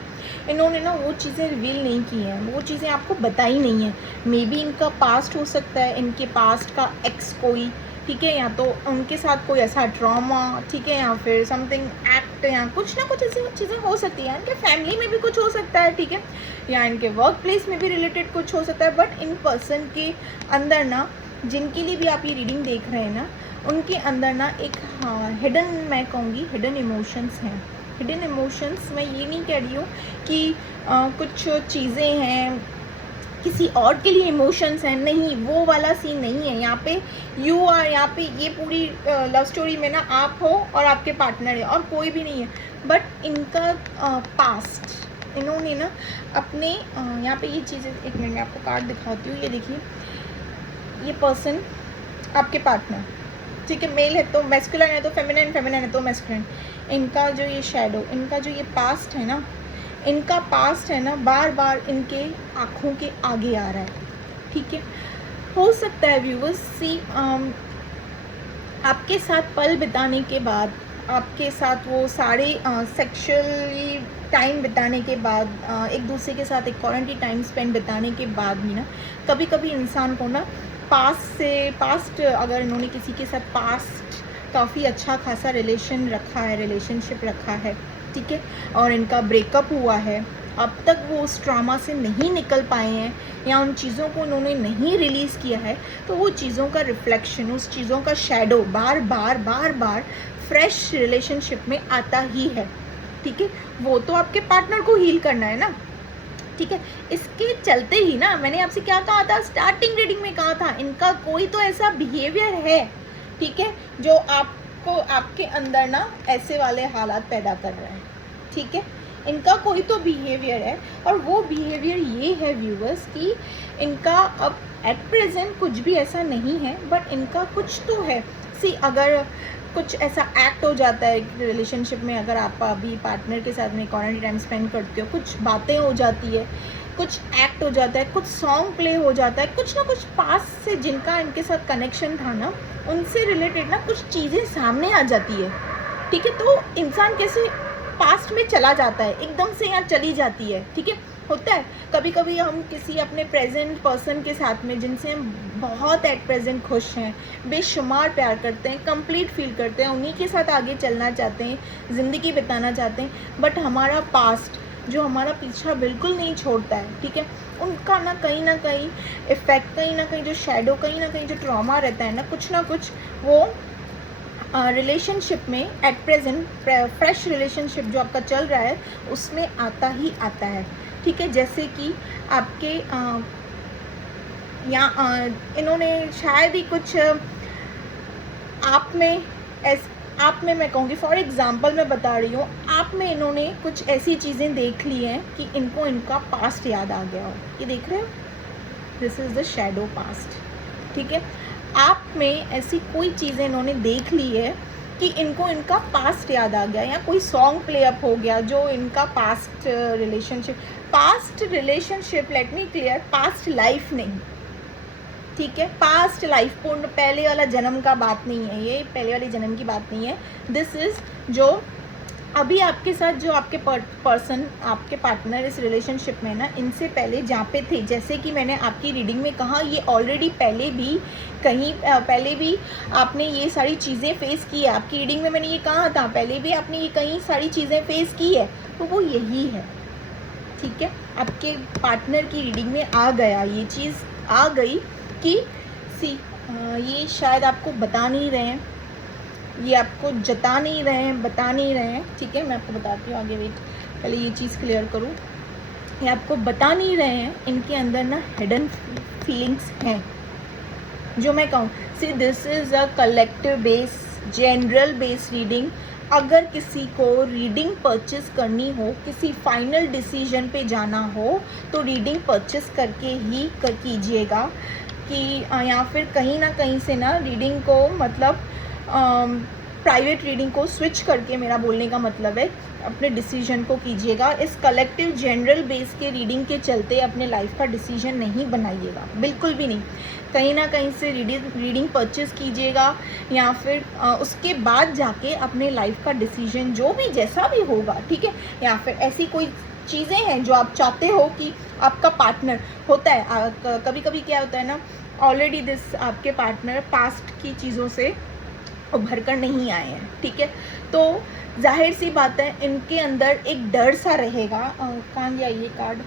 इन्होंने ना वो चीज़ें रिवील नहीं की हैं, वो चीज़ें आपको बताई नहीं है। मे बी इनका पास्ट हो सकता है, इनके पास्ट का एक्स कोई, ठीक है, या तो उनके साथ कोई ऐसा ट्रॉमा, ठीक है, या फिर समथिंग एक्ट, या कुछ ना कुछ ऐसी चीज़ें हो सकती हैं। इनके फैमिली में भी कुछ हो सकता है, ठीक है, या इनके वर्क प्लेस में भी रिलेटेड कुछ हो सकता है। बट इन पर्सन के अंदर ना, जिनके लिए भी आप ये रीडिंग देख रहे हैं ना, उनके अंदर ना एक हिडन, मैं कहूँगी हिडन इमोशंस हैं। हिडन इमोशंस, मैं ये नहीं कह रही हूँ कि कुछ चीज़ें हैं किसी और के लिए इमोशंस हैं, नहीं, वो वाला सीन नहीं है। यहाँ पे यहाँ पे ये पूरी लव स्टोरी में ना आप हो और आपके पार्टनर है और कोई भी नहीं है। बट इनका पास्ट, इन्होंने ना अपने यहाँ पे ये चीज़ें, एक मिनट में आपको कार्ड दिखाती हूँ। ये देखिए, ये पर्सन आपके पार्टनर, ठीक है, मेल है तो मैस्कुलिन है तो फेमिनिन, फेमिनिन है तो मैस्कुलिन। इनका जो ये शैडो, इनका जो ये पास्ट है ना, इनका पास्ट है ना, बार बार इनके आँखों के आगे आ रहा है, ठीक है। हो सकता है व्यूअर्स, आपके साथ पल बिताने के बाद, आपके साथ वो सारे सेक्सुअली टाइम बिताने के बाद, एक दूसरे के साथ एक क्वारंटाइन टाइम स्पेंड बिताने के बाद भी ना, कभी कभी इंसान को ना पास्ट अगर इन्होंने किसी के साथ पास्ट काफ़ी अच्छा खासा रिलेशनशिप रखा है, ठीक है, और इनका ब्रेकअप हुआ है, अब तक वो उस ट्रॉमा से नहीं निकल पाए हैं या उन चीज़ों को उन्होंने नहीं रिलीज़ किया है, तो वो चीज़ों का रिफ्लेक्शन, उस चीज़ों का शैडो बार बार फ्रेश रिलेशनशिप में आता ही है, ठीक है। वो तो आपके पार्टनर को हील करना है ना, ठीक है। इसके चलते ही ना मैंने आपसे क्या कहा था, स्टार्टिंग रीडिंग में कहा था, इनका कोई तो ऐसा बिहेवियर है, ठीक है, जो आपको आपके अंदर ना ऐसे वाले हालात पैदा कर रहे हैं, ठीक है। इनका कोई तो बिहेवियर है और वो बिहेवियर ये है व्यूअर्स कि इनका अब एट प्रेजेंट कुछ भी ऐसा नहीं है, बट इनका कुछ तो है। अगर कुछ ऐसा एक्ट हो जाता है रिलेशनशिप में, अगर आप अभी पार्टनर के साथ में क्वारंटाइन टाइम स्पेंड करते हो, कुछ बातें हो जाती है, कुछ एक्ट हो जाता है, कुछ सॉन्ग प्ले हो जाता है, कुछ ना कुछ पास से जिनका इनके साथ कनेक्शन था ना, उनसे रिलेटेड ना कुछ चीज़ें सामने आ जाती है, ठीक है। तो इंसान कैसे पास्ट में चला जाता है, एकदम से यहाँ चली जाती है, ठीक है, होता है। कभी कभी हम किसी अपने प्रेजेंट पर्सन के साथ में, जिनसे हम बहुत एट प्रेजेंट खुश हैं, बेशुमार प्यार करते हैं, कंप्लीट फील करते हैं, उन्हीं के साथ आगे चलना चाहते हैं, ज़िंदगी बिताना चाहते हैं, बट हमारा पास्ट जो हमारा पीछा बिल्कुल नहीं छोड़ता है, ठीक है, उनका ना कहीं इफ़ेक्ट, कहीं ना कहीं जो शैडो, कहीं ना कहीं जो ट्रॉमा रहता है ना कुछ वो रिलेशनशिप में एट प्रेजेंट फ्रेश रिलेशनशिप जो आपका चल रहा है उसमें आता ही आता है, ठीक है। जैसे कि आपके इन्होंने शायद ही कुछ आप में मैं कहूँगी, फॉर एग्जांपल मैं बता रही हूँ, आप में इन्होंने कुछ ऐसी चीज़ें देख ली हैं कि इनको इनका पास्ट याद आ गया हो। ये देख रहे हो, this is the shadow past, ठीक है। आप में ऐसी कोई चीज़ें इन्होंने देख ली है कि इनको इनका पास्ट याद आ गया, या कोई सॉन्ग प्ले अप हो गया जो इनका past relationship, let me clear, past life नहीं, ठीक है, पास्ट लाइफ, पूर्ण पहले वाला जन्म का बात नहीं है, ये पहले वाले जन्म की बात नहीं है। दिस इज जो अभी आपके साथ जो आपके पर्सन, आपके पार्टनर इस रिलेशनशिप में ना, इनसे पहले जहाँ पे थे, जैसे कि मैंने आपकी रीडिंग में कहा, ये ऑलरेडी पहले भी आपने ये सारी चीज़ें फेस की है। आपकी रीडिंग में मैंने ये कहा था, पहले भी आपने ये कई सारी चीज़ें फेस की है, तो वो यही है, ठीक है। आपके पार्टनर की रीडिंग में आ गया, ये चीज़ आ गई कि ये शायद आपको बता नहीं रहे हैं, ये आपको जता नहीं रहे हैं, बता नहीं रहे हैं, ठीक है। मैं आपको बताती हूँ आगे, वेट, पहले ये चीज़ क्लियर करूँ। ये आपको बता नहीं रहे हैं, इनके अंदर ना हिडन फीलिंग्स हैं, जो मैं कहूँ, see this is a collective base, general base reading. अगर किसी को रीडिंग परचेस करनी हो, किसी फाइनल डिसीजन पे जाना हो, तो रीडिंग परचेस करके ही कीजिएगा कि या फिर कहीं ना कहीं से ना रीडिंग को मतलब प्राइवेट रीडिंग को स्विच करके, मेरा बोलने का मतलब है, अपने डिसीजन को कीजिएगा। इस कलेक्टिव जनरल बेस के रीडिंग के चलते अपने लाइफ का डिसीजन नहीं बनाइएगा, बिल्कुल भी नहीं। कहीं ना कहीं से रीडिंग परचेस कीजिएगा या फिर उसके बाद जाके अपने लाइफ का डिसीजन जो भी जैसा भी होगा, ठीक है। या फिर ऐसी कोई चीज़ें हैं जो आप चाहते हो कि आपका पार्टनर होता है, कभी कभी क्या होता है ना, ऑलरेडी दिस आपके पार्टनर पास्ट की चीज़ों से उभर कर नहीं आए हैं, ठीक है। तो जाहिर सी बात है इनके अंदर एक डर सा रहेगा। कहाँ गया ये कार्ड,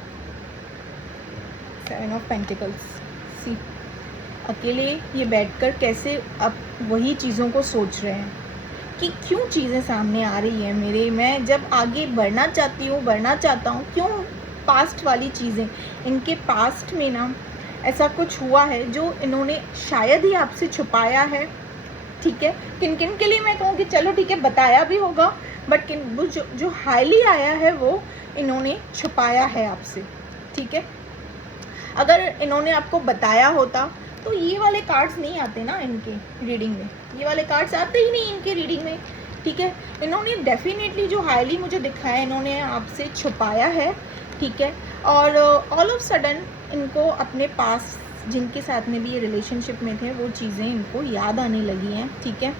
7 ऑफ पेंटिकल्स। सी अकेले ये बैठकर कैसे अब वही चीज़ों को सोच रहे हैं कि क्यों चीज़ें सामने आ रही है मेरे, मैं जब आगे बढ़ना चाहता हूँ, क्यों पास्ट वाली चीज़ें, इनके पास्ट में ना ऐसा कुछ हुआ है जो इन्होंने शायद ही आपसे छुपाया है, ठीक है। किन किन के लिए मैं कहूँ कि चलो ठीक है बताया भी होगा, बट वो जो हाईली आया है वो इन्होंने छुपाया है आपसे, ठीक है। अगर इन्होंने आपको बताया होता तो ये वाले कार्ड्स नहीं आते ना इनके रीडिंग में, ये वाले कार्ड्स आते ही नहीं इनके रीडिंग में, ठीक है। इन्होंने डेफिनेटली जो हाईली मुझे दिखाया इन्होंने आपसे छुपाया है, ठीक है। और ऑल ऑफ सडन इनको अपने पास जिनके साथ में भी ये रिलेशनशिप में थे वो चीज़ें इनको याद आने लगी हैं, ठीक है।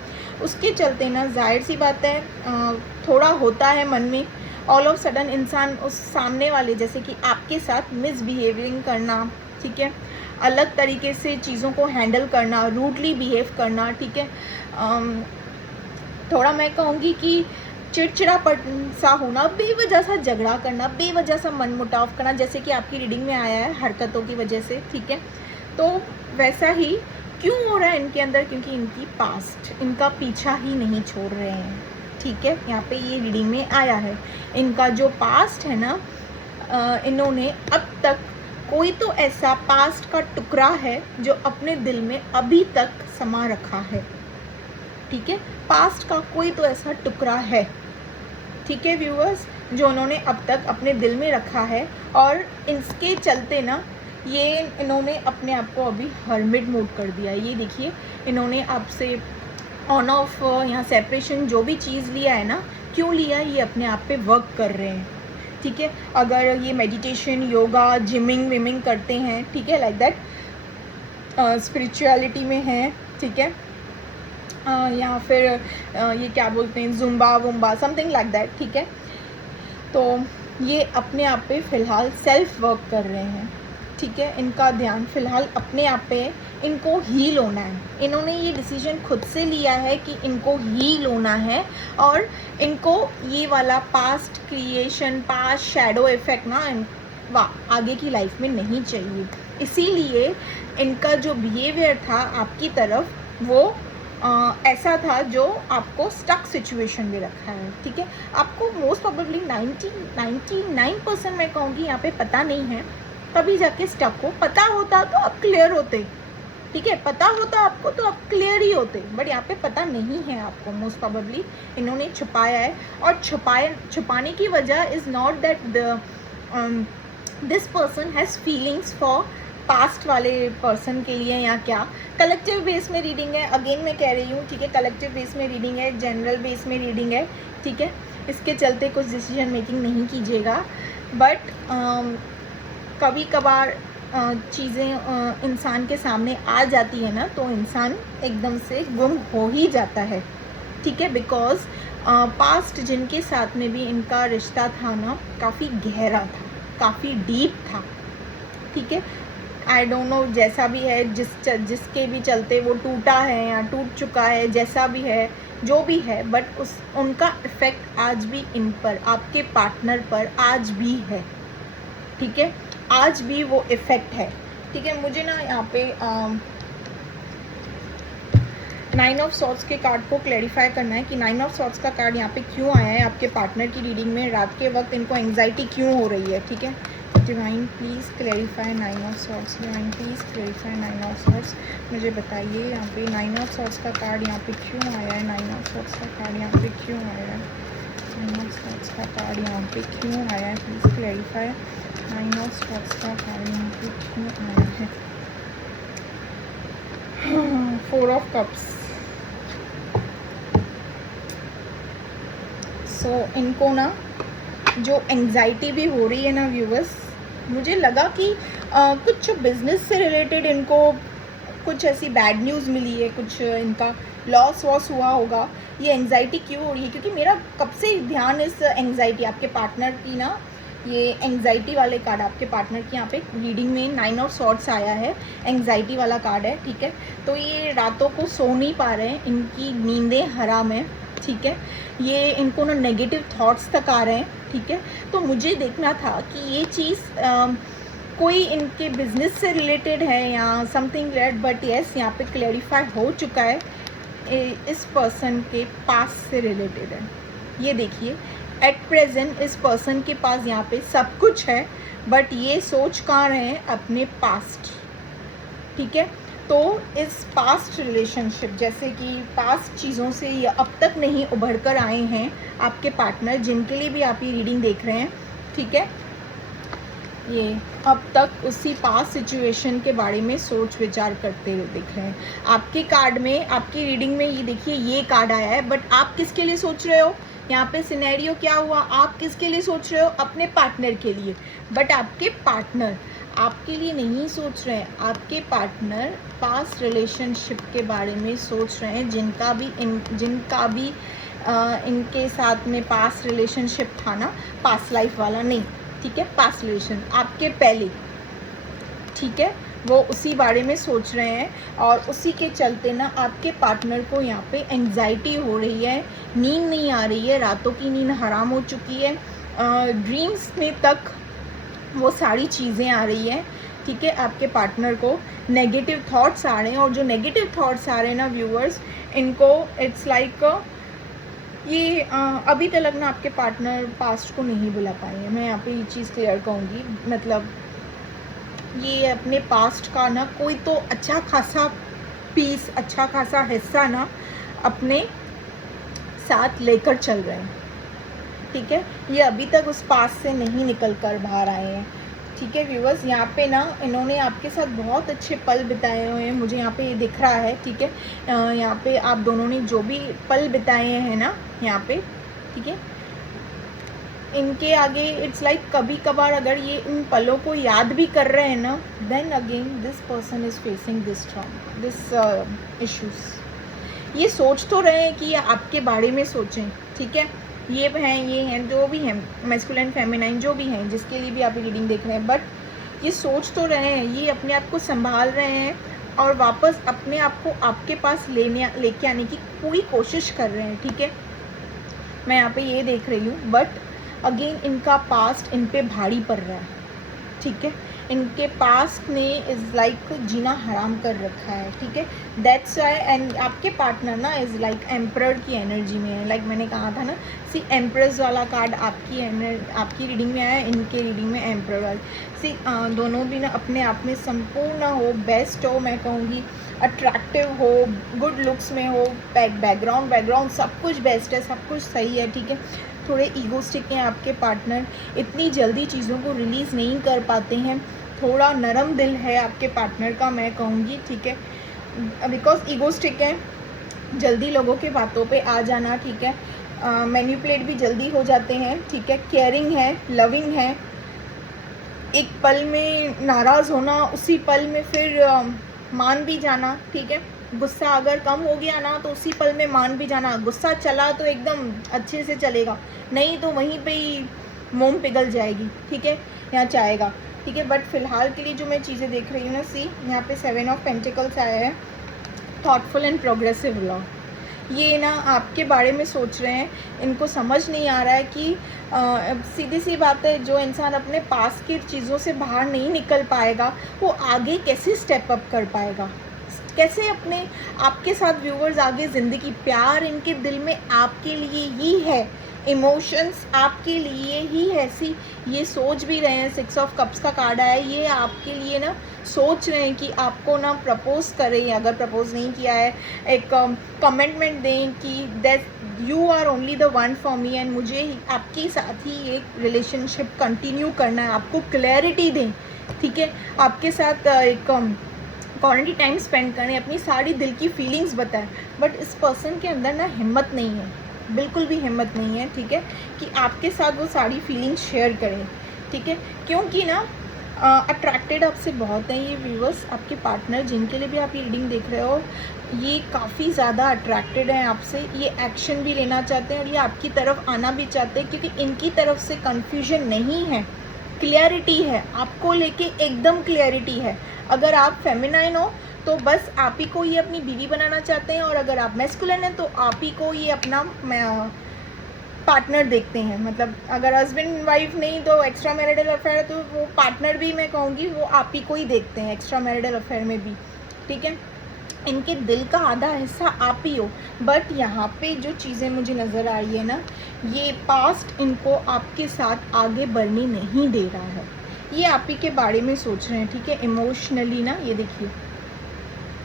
उसके चलते ना जाहिर सी बात है थोड़ा होता है मन में, ऑल ऑफ सडन इंसान उस सामने वाले जैसे कि आपके साथ मिसबिहेविंग करना, ठीक है, अलग तरीके से चीज़ों को हैंडल करना, रूडली बिहेव करना, ठीक है। थोड़ा मैं कहूँगी कि चिड़चिड़ापन सा होना, बेवजह सा झगड़ा करना, बेवजह सा मनमुटाव करना, जैसे कि आपकी रीडिंग में आया है हरकतों की वजह से, ठीक है। तो वैसा ही क्यों हो रहा है इनके अंदर, क्योंकि इनकी पास्ट इनका पीछा ही नहीं छोड़ रहे हैं, ठीक है। यहाँ पे ये रीडिंग में आया है इनका जो पास्ट है ना, इन्होंने अब तक कोई तो ऐसा पास्ट का टुकड़ा है जो अपने दिल में अभी तक समा रखा है, ठीक है। पास्ट का कोई तो ऐसा टुकड़ा है, ठीक है व्यूअर्स, जो उन्होंने अब तक अपने दिल में रखा है। और इसके चलते ना ये इन्होंने अपने आप को अभी हर्मिट मोड कर दिया। ये देखिए इन्होंने आपसे ऑन ऑफ यहाँ सेपरेशन जो भी चीज़ लिया है ना, क्यों लिया, ये अपने आप पे वर्क कर रहे हैं, ठीक है। अगर ये मेडिटेशन, योगा, जिमिंग विमिंग करते हैं, ठीक है, लाइक दैट, स्पिरिचुअलिटी में है, ठीक है, या फिर ये क्या बोलते हैं, जुम्बा वुम्बा, समथिंग लाइक दैट, ठीक है। तो ये अपने आप पे फ़िलहाल सेल्फ वर्क कर रहे हैं, ठीक है। इनका ध्यान फ़िलहाल अपने आप पे, इनको हील होना है। इन्होंने ये डिसीजन खुद से लिया है कि इनको हील होना है और इनको ये वाला past creation, past shadow effect ना आगे की लाइफ में नहीं चाहिए। इसीलिए इनका जो बिहेवियर था आपकी तरफ वो ऐसा था जो आपको स्टक सिचुएशन में रखा है, ठीक है। आपको मोस्ट प्रोबेबली 99% मैं कहूँगी यहाँ पे पता नहीं है, तभी जाके स्टक हो। पता होता तो आप क्लियर होते, ठीक है, पता होता आपको तो आप क्लियर ही होते, बट यहाँ पे पता नहीं है आपको, मोस्ट प्रोबेबली इन्होंने छुपाया है। और छुपाने की वजह is not that this person has feelings for past वाले पर्सन के लिए या क्या। कलेक्टिव बेस में रीडिंग है, अगेन मैं कह रही हूँ, ठीक है, कलेक्टिव बेस में रीडिंग है, जनरल बेस में रीडिंग है, ठीक है। इसके चलते कुछ डिसीजन मेकिंग नहीं कीजिएगा, बट कभी कभार चीज़ें इंसान के सामने आ जाती है ना, तो इंसान एकदम से गुम हो ही जाता है, ठीक है। बिकॉज पास्ट जिनके साथ में भी इनका रिश्ता था ना, काफ़ी गहरा था, काफ़ी डीप था, ठीक है। आई डोंट नो, जैसा भी है, जिसके भी चलते वो टूटा है या टूट चुका है, जैसा भी है, जो भी है, बट उनका इफ़ेक्ट आज भी इन पर, आपके पार्टनर पर आज भी है, ठीक है, आज भी वो इफ़ेक्ट है, ठीक है। मुझे ना यहाँ पे 9 ऑफ सॉर्ड्स के कार्ड को क्लैरिफाई करना है कि 9 ऑफ सॉर्ड्स का कार्ड यहाँ पे क्यों आया है आपके पार्टनर की रीडिंग में। रात के वक्त इनको एंग्जाइटी क्यों हो रही है, ठीक है। Divine please clarify 9 of swords, divine please clarify 9 of swords. मुझे बताइए यहाँ पे 9 ऑफ सॉर्ड्स का कार्ड यहाँ पे क्यों आया है, 9 ऑफ सॉर्ड्स का कार्ड यहाँ पे क्यों आया है, 9 ऑफ सॉर्ड्स का कार्ड यहाँ पे क्यों आया है, प्लीज़ क्लैरिफाई 9 ऑफ सॉर्ड्स का कार्ड यहाँ पे क्यों आया है। 4 ऑफ कप्स। सो इनको ना जो एंग्जाइटी भी हो रही है ना व्यूवर्स, मुझे लगा कि कुछ बिजनेस से रिलेटेड इनको कुछ ऐसी बैड न्यूज़ मिली है, कुछ इनका लॉस वॉस हुआ होगा। ये एंग्जाइटी क्यों हो रही है, क्योंकि मेरा कब से ध्यान इस एंग्जाइटी आपके पार्टनर की ना, ये एंग्जाइटी वाले कार्ड आपके पार्टनर की यहाँ पे रीडिंग में 9 ऑफ सॉर्ड्स आया है, एंग्जाइटी वाला कार्ड है, ठीक है। तो ये रातों को सो नहीं पा रहे हैं, इनकी नींदें हराम है, ठीक है। ये इनको ना नेगेटिव थॉट्स तक आ रहे हैं, ठीक है। तो मुझे देखना था कि ये चीज़ कोई इनके बिजनेस से रिलेटेड है या समथिंग रिलेटेड, बट यस यहाँ पे क्लैरिफाई हो चुका है, इस पर्सन के पास से रिलेटेड है। ये देखिए एट प्रेजेंट इस पर्सन के पास यहाँ पे सब कुछ है, बट ये सोच कहाँ रहे हैं, अपने पास्ट, ठीक है। तो इस पास्ट रिलेशनशिप, जैसे कि पास्ट चीज़ों से ये अब तक नहीं उभर कर आए हैं आपके पार्टनर, जिनके लिए भी आप ये रीडिंग देख रहे हैं, ठीक है। ये अब तक उसी पास्ट सिचुएशन के बारे में सोच विचार करते हुए दिख रहे हैं। आपके कार्ड में, आपकी रीडिंग में ये देखिए ये कार्ड आया है, बट आप किसके लिए सोच रहे हो, यहाँ पे सिनेरियो क्या हुआ, आप किसके लिए सोच रहे हो, अपने पार्टनर के लिए। बट आपके पार्टनर आपके लिए नहीं सोच रहे हैं, आपके पार्टनर पास्ट रिलेशनशिप के बारे में सोच रहे हैं, जिनका भी इनके साथ में पास्ट रिलेशनशिप था ना, पास्ट लाइफ वाला नहीं, ठीक है, पास्ट रिलेशन आपके पहले, ठीक है, वो उसी बारे में सोच रहे हैं। और उसी के चलते ना आपके पार्टनर को यहाँ पे एंग्जाइटी हो रही है, नींद नहीं आ रही है, रातों की नींद हराम हो चुकी है, ड्रीम्स में तक वो सारी चीज़ें आ रही हैं, ठीक है। आपके पार्टनर को नेगेटिव थॉट्स आ रहे हैं, और जो नेगेटिव थॉट्स आ रहे हैं ना व्यूअर्स, इनको इट्स लाइक ये अभी तक ना आपके पार्टनर पास्ट को नहीं भुला पाए हैं। मैं यहाँ पे ये चीज़ क्लियर कहूँगी, मतलब ये अपने पास्ट का ना कोई तो अच्छा खासा पीस, अच्छा खासा हिस्सा ना अपने साथ लेकर चल रहे हैं, ठीक है। ये अभी तक उस पास से नहीं निकल कर बाहर आए हैं, ठीक है व्यूअर्स। यहाँ पे ना इन्होंने आपके साथ बहुत अच्छे पल बिताए हुए हैं, मुझे यहाँ पे ये दिख रहा है, ठीक है। यहाँ पे आप दोनों ने जो भी पल बिताए हैं ना यहाँ पे, ठीक है, इनके आगे इट्स लाइक कभी कभार अगर ये इन पलों को याद भी कर रहे हैं ना, then again this person is facing this issues. ये सोच तो रहे हैं कि ये आपके बारे में सोचें, ठीक है, ये हैं जो भी हैं, मैस्कुलिन फेमिनाइन जो भी हैं, जिसके लिए भी आप रीडिंग देख रहे हैं, बट ये सोच तो रहे हैं, ये अपने आप को संभाल रहे हैं और वापस अपने आप को आपके पास लेके आने की पूरी कोशिश कर रहे हैं, ठीक है। मैं यहाँ पे ये देख रही हूँ, बट अगेन इनका पास्ट इन पे भारी पड़ रहा है, ठीक है। इनके पास्ट ने इज़ लाइक जीना हराम कर रखा है, ठीक है, दैट्स वाई। एंड आपके पार्टनर ना इज़ लाइक एम्परर की एनर्जी में है, लाइक मैंने कहा था ना, सी एम्प्रेस वाला कार्ड आपकी रीडिंग में आया, इनके रीडिंग में एम्परर वाला। सी दोनों भी ना अपने आप में संपूर्ण हो, बेस्ट हो, मैं कहूँगी अट्रैक्टिव हो, गुड लुक्स में हो, बैकग्राउंड सब कुछ बेस्ट है, सब कुछ सही है, ठीक है। थोड़े ईगोस्टिक हैं आपके पार्टनर, इतनी जल्दी चीज़ों को रिलीज़ नहीं कर पाते हैं, थोड़ा नरम दिल है आपके पार्टनर का, मैं कहूँगी, ठीक है, बिकॉज ईगोस्टिक है, जल्दी लोगों के बातों पे आ जाना, ठीक है, मैनिपुलेट भी जल्दी हो जाते हैं, ठीक है, केयरिंग है, लविंग है, एक पल में नाराज़ होना, उसी पल में फिर मान भी जाना, ठीक है। गुस्सा अगर कम हो गया ना तो उसी पल में मान भी जाना, गुस्सा चला तो एकदम अच्छे से चलेगा, नहीं तो वहीं पे ही मोम पिघल जाएगी, ठीक है, यहाँ चाहेगा, ठीक है। बट फिलहाल के लिए जो मैं चीज़ें देख रही हूँ ना, सी यहाँ पे 7 ऑफ पेंटिकल्स आया है, थॉटफुल एंड प्रोग्रेसिव लव। ये ना आपके बारे में सोच रहे हैं, इनको समझ नहीं आ रहा है कि सीधी सी बात है, जो इंसान अपने पास की चीज़ों से बाहर नहीं निकल पाएगा वो आगे कैसे स्टेप अप कर पाएगा, कैसे अपने आपके साथ व्यूवर्स आगे ज़िंदगी, प्यार इनके दिल में आपके लिए ही है, इमोशंस आपके लिए ही ऐसी ये सोच भी रहे हैं, 6 ऑफ कप्स का कार्ड आया है, ये आपके लिए ना सोच रहे हैं कि आपको ना प्रपोज करें, अगर प्रपोज नहीं किया है एक कमिटमेंट दें कि that you are only the one for me and मुझे आपके साथ ही एक रिलेशनशिप कंटिन्यू करना है, आपको क्लैरिटी दें, ठीक है, आपके साथ एक क्वालिटी टाइम स्पेंड करें, अपनी सारी दिल की फीलिंग्स बताएं। बट इस पर्सन के अंदर ना हिम्मत नहीं है, बिल्कुल भी हिम्मत नहीं है, ठीक है, कि आपके साथ वो सारी फीलिंग्स शेयर करें, ठीक है, क्योंकि ना अट्रैक्टेड आपसे बहुत हैं ये व्यूअर्स, आपके पार्टनर जिनके लिए भी आप ये रीडिंग देख रहे हो, ये काफ़ी ज़्यादा अट्रैक्टेड हैं आपसे, ये एक्शन भी लेना चाहते हैं और ये आपकी तरफ आना भी चाहते हैं, क्योंकि इनकी तरफ से कन्फ्यूजन नहीं है, क्लियरिटी है, आपको लेके एकदम क्लियरिटी है। अगर आप फेमिनाइन हो तो बस आप ही को ये अपनी बीवी बनाना चाहते हैं, और अगर आप मैस्कुलिन हैं तो आप ही को ये अपना पार्टनर देखते हैं। मतलब अगर हस्बैंड वाइफ नहीं तो एक्स्ट्रा मैरिटल अफेयर, तो वो पार्टनर भी मैं कहूँगी वो आप ही को ही देखते हैं एक्स्ट्रा मैरिटल अफेयर में भी, ठीक है। इनके दिल का आधा हिस्सा आप ही हो। बट यहाँ पे जो चीज़ें मुझे नज़र आ रही है ना, ये पास्ट इनको आपके साथ आगे बढ़ने नहीं दे रहा है, ये आप ही के बारे में सोच रहे हैं, ठीक है, इमोशनली ना, ये देखिए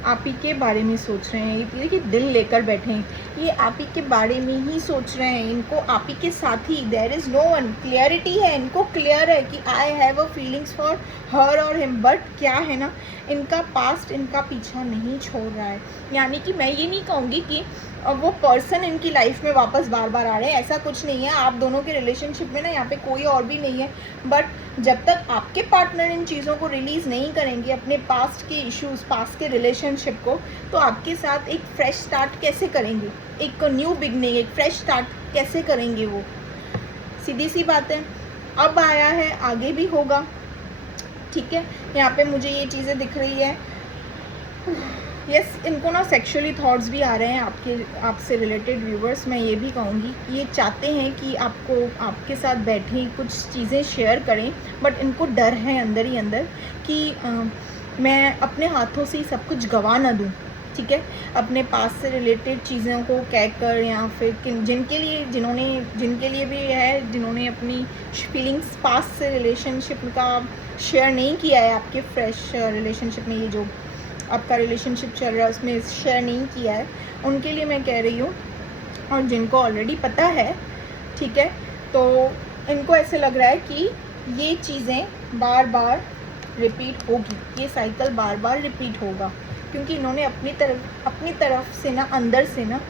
आप ही के बारे में सोच रहे हैं, ये देखिए दिल लेकर बैठे हैं, ये आप ही के बारे में ही सोच रहे हैं, इनको आप ही के साथ ही, there is no one, clarity है, इनको क्लियर है कि I have a feelings for her और हिम। बट क्या है ना, इनका पास्ट इनका पीछा नहीं छोड़ रहा है, यानी कि मैं ये नहीं कहूँगी कि वो पर्सन इनकी लाइफ में वापस बार बार आ रहे हैं, ऐसा कुछ नहीं है। आप दोनों के रिलेशनशिप में ना यहाँ पे कोई और भी नहीं है, बट जब तक आपके पार्टनर इन चीज़ों को रिलीज़ नहीं करेंगे, अपने पास्ट के इश्यूज़, पास्ट के रिलेशनशिप को, तो आपके साथ एक फ्रेश स्टार्ट कैसे करेंगे, एक न्यू बिगनिंग, एक फ्रेश स्टार्ट कैसे करेंगे वो, सीधी सी बात है। अब आया है, आगे भी होगा, ठीक है। यहाँ पे मुझे ये चीज़ें दिख रही है, यस, इनको ना सेक्सुअली थॉट्स भी आ रहे हैं आपसे रिलेटेड व्यूवर्स। मैं ये भी कहूँगी कि ये चाहते हैं कि आपके साथ बैठें, कुछ चीज़ें शेयर करें, बट इनको डर है अंदर ही अंदर कि मैं अपने हाथों से ही सब कुछ गंवा ना दूँ, ठीक है, अपने पास से रिलेटेड चीज़ों को कहकर, या फिर जिनके लिए भी है, जिन्होंने अपनी फीलिंग्स पास से रिलेशनशिप का शेयर नहीं किया है, आपके फ्रेश रिलेशनशिप में ये जो आपका रिलेशनशिप चल रहा है उसमें शेयर नहीं किया है, उनके लिए मैं कह रही हूँ। और जिनको ऑलरेडी पता है, ठीक है, तो इनको ऐसे लग रहा है कि ये चीज़ें बार बार रिपीट होगी, ये साइकिल बार बार रिपीट होगा, क्योंकि इन्होंने अपनी तरफ से ना, अंदर से ना,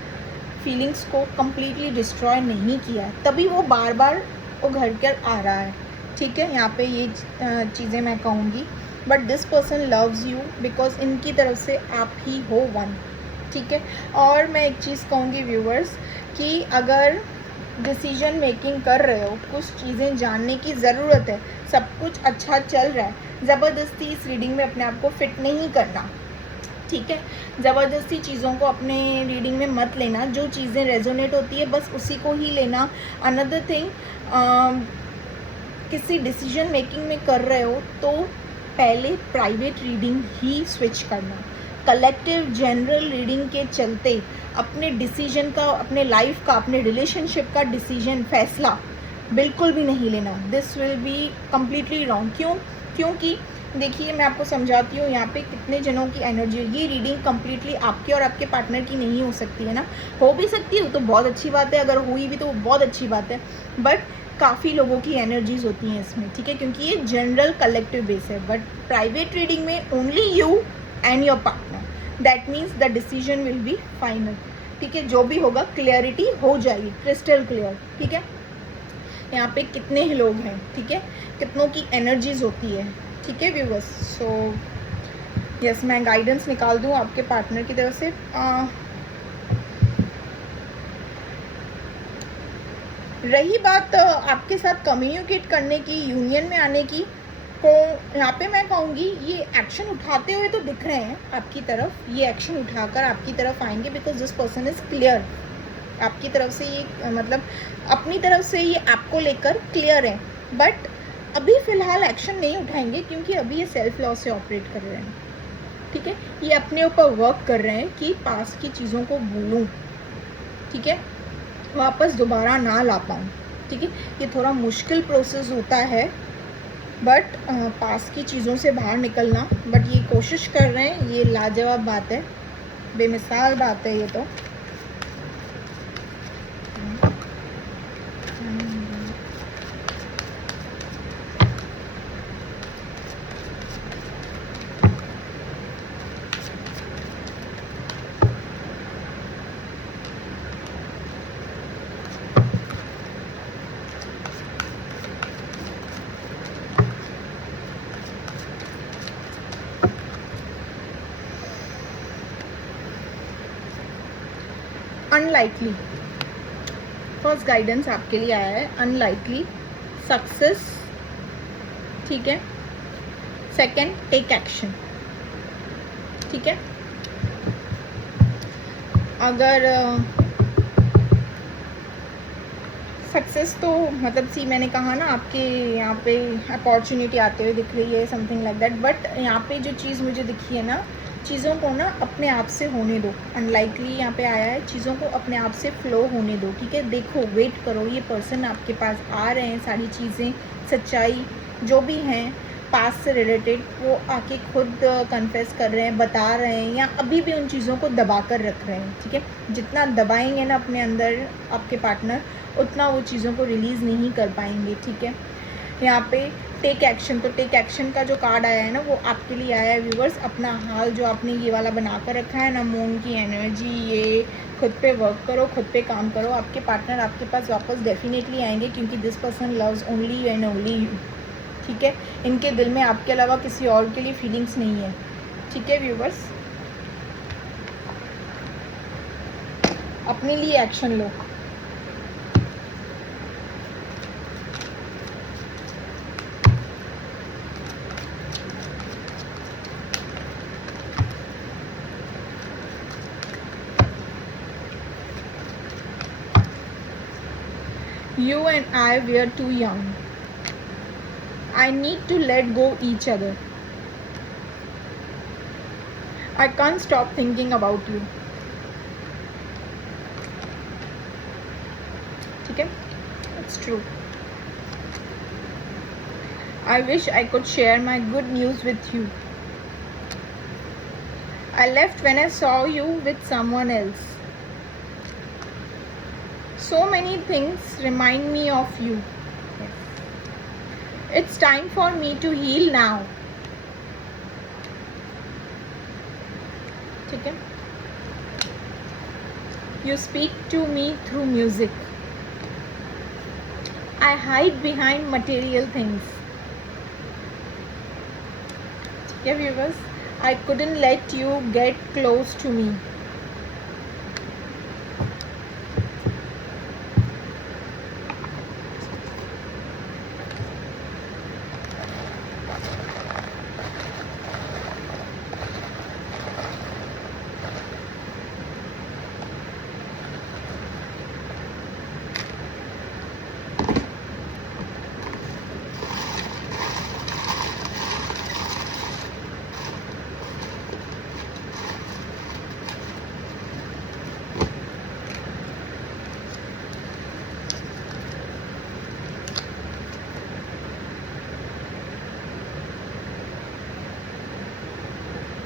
फीलिंग्स को कम्प्लीटली डिस्ट्रॉय नहीं किया है, तभी वो बार बार उभर कर आ रहा है, ठीक है। यहाँ पे ये चीज़ें मैं कहूँगी, but this person loves you because इनकी तरफ से आप ही हो वन, ठीक है। और मैं एक चीज़ कहूँगी व्यूवर्स, कि अगर डिसीजन मेकिंग कर रहे हो, कुछ चीज़ें जानने की ज़रूरत है, सब कुछ अच्छा चल रहा है, ज़बरदस्ती इस रीडिंग में अपने आप को फिट नहीं करना, ठीक है, ज़बरदस्ती चीज़ों को अपने रीडिंग में मत लेना, जो चीज़ें रेजोनेट होती है बस उसी को ही लेना। अनदर थिंग, किसी डिसीजन मेकिंग में कर रहे हो तो पहले प्राइवेट रीडिंग ही स्विच करना, कलेक्टिव जनरल रीडिंग के चलते अपने डिसीजन का, अपने लाइफ का, अपने रिलेशनशिप का डिसीजन, फैसला बिल्कुल भी नहीं लेना, this will be completely wrong. क्योंकि देखिए मैं आपको समझाती हूँ, यहाँ पे कितने जनों की एनर्जी है, ये रीडिंग कम्प्लीटली आपके और आपके पार्टनर की नहीं हो सकती है ना, हो भी सकती है तो बहुत अच्छी बात है, अगर हुई भी तो बहुत अच्छी बात है, बट काफ़ी लोगों की एनर्जीज होती हैं इसमें, ठीक है, क्योंकि ये जनरल कलेक्टिव बेस है। बट प्राइवेट रीडिंग में only you and your partner, that means the decision will be final, ठीक है, जो भी होगा क्लियरिटी हो जाएगी, क्रिस्टल क्लियर, ठीक है। यहाँ पे कितने ही लोग हैं, ठीक है, कितनों की एनर्जीज होती है, ठीक है व्यूअर्स। सो यस, मैं गाइडेंस निकाल दूँ आपके पार्टनर की तरफ से। रही बात आपके साथ कम्युनिकेट करने की, यूनियन में आने की, तो यहाँ पे मैं कहूँगी ये एक्शन उठाते हुए तो दिख रहे हैं आपकी तरफ, ये एक्शन उठाकर आपकी तरफ आएंगे, because this person is clear, आपकी तरफ से ये मतलब अपनी तरफ से ये आपको लेकर क्लियर है, बट अभी फ़िलहाल एक्शन नहीं उठाएंगे, क्योंकि अभी ये सेल्फ लॉ से ऑपरेट कर रहे हैं, ठीक है, ये अपने ऊपर वर्क कर रहे हैं कि पास की चीज़ों को भूलूँ, ठीक है। वापस दोबारा ना ला पाऊँ, ठीक है। ये थोड़ा मुश्किल प्रोसेस होता है, बट पास की चीज़ों से बाहर निकलना, बट ये कोशिश कर रहे हैं। ये लाजवाब बात है, बेमिसाल बात है ये तो। अनलाइकली, फर्स्ट गाइडेंस आपके लिए आया है, अनलाइकली सक्सेस, ठीक है। सेकंड, टेक एक्शन, ठीक है। अगर सक्सेस तो मतलब सी मैंने कहा ना, आपके यहाँ पे अपॉर्चुनिटी आते हुए दिख रही है, समथिंग लाइक दैट, बट यहाँ पे जो चीज़ मुझे दिखी है ना, चीज़ों को ना अपने आप से होने दो। अनलाइकली यहाँ पे आया है, चीज़ों को अपने आप से फ्लो होने दो, ठीक है। देखो, वेट करो, ये पर्सन आपके पास आ रहे हैं, सारी चीज़ें, सच्चाई जो भी हैं पास से रिलेटेड, वो आके खुद कन्फेस कर रहे हैं, बता रहे हैं, या अभी भी उन चीज़ों को दबा कर रख रहे हैं, ठीक है। जितना दबाएंगे ना अपने अंदर आपके पार्टनर, उतना वो चीज़ों को रिलीज़ नहीं कर पाएंगे, ठीक है। यहाँ पे टेक एक्शन, तो टेक एक्शन का जो कार्ड आया है ना, वो आपके लिए आया है व्यूवर्स। अपना हाल जो आपने ये वाला बना कर रखा है ना, मून की एनर्जी, ये खुद पे वर्क करो, खुद पे काम करो। आपके पार्टनर आपके पास वापस डेफिनेटली आएंगे, क्योंकि this person loves only and only you, ठीक है। इनके दिल में आपके अलावा किसी और के लिए फीलिंग्स नहीं है, ठीक है व्यूवर्स। अपने लिए action low. You and I were too young. I need to let go each other. I can't stop thinking about you. ठीक है, it's true. I wish I could share my good news with you. I left when I saw you with someone else. So many things remind me of you. It's time for me to heal now. ठीक है। You speak to me through music. I hide behind material things. ठीक है viewers, I couldn't let you get close to me.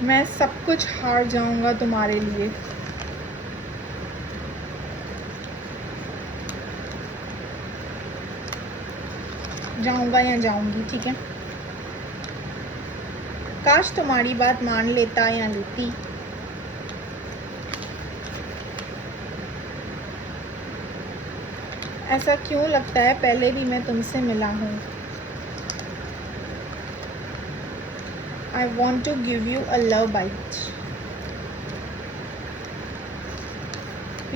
मैं सब कुछ हार जाऊंगा तुम्हारे लिए। जाऊंगा या जाऊंगी, ठीक है। काश तुम्हारी बात मान लेता या लेती। ऐसा क्यों लगता है पहले भी मैं तुमसे मिला हूँ। I want to give you a love bite.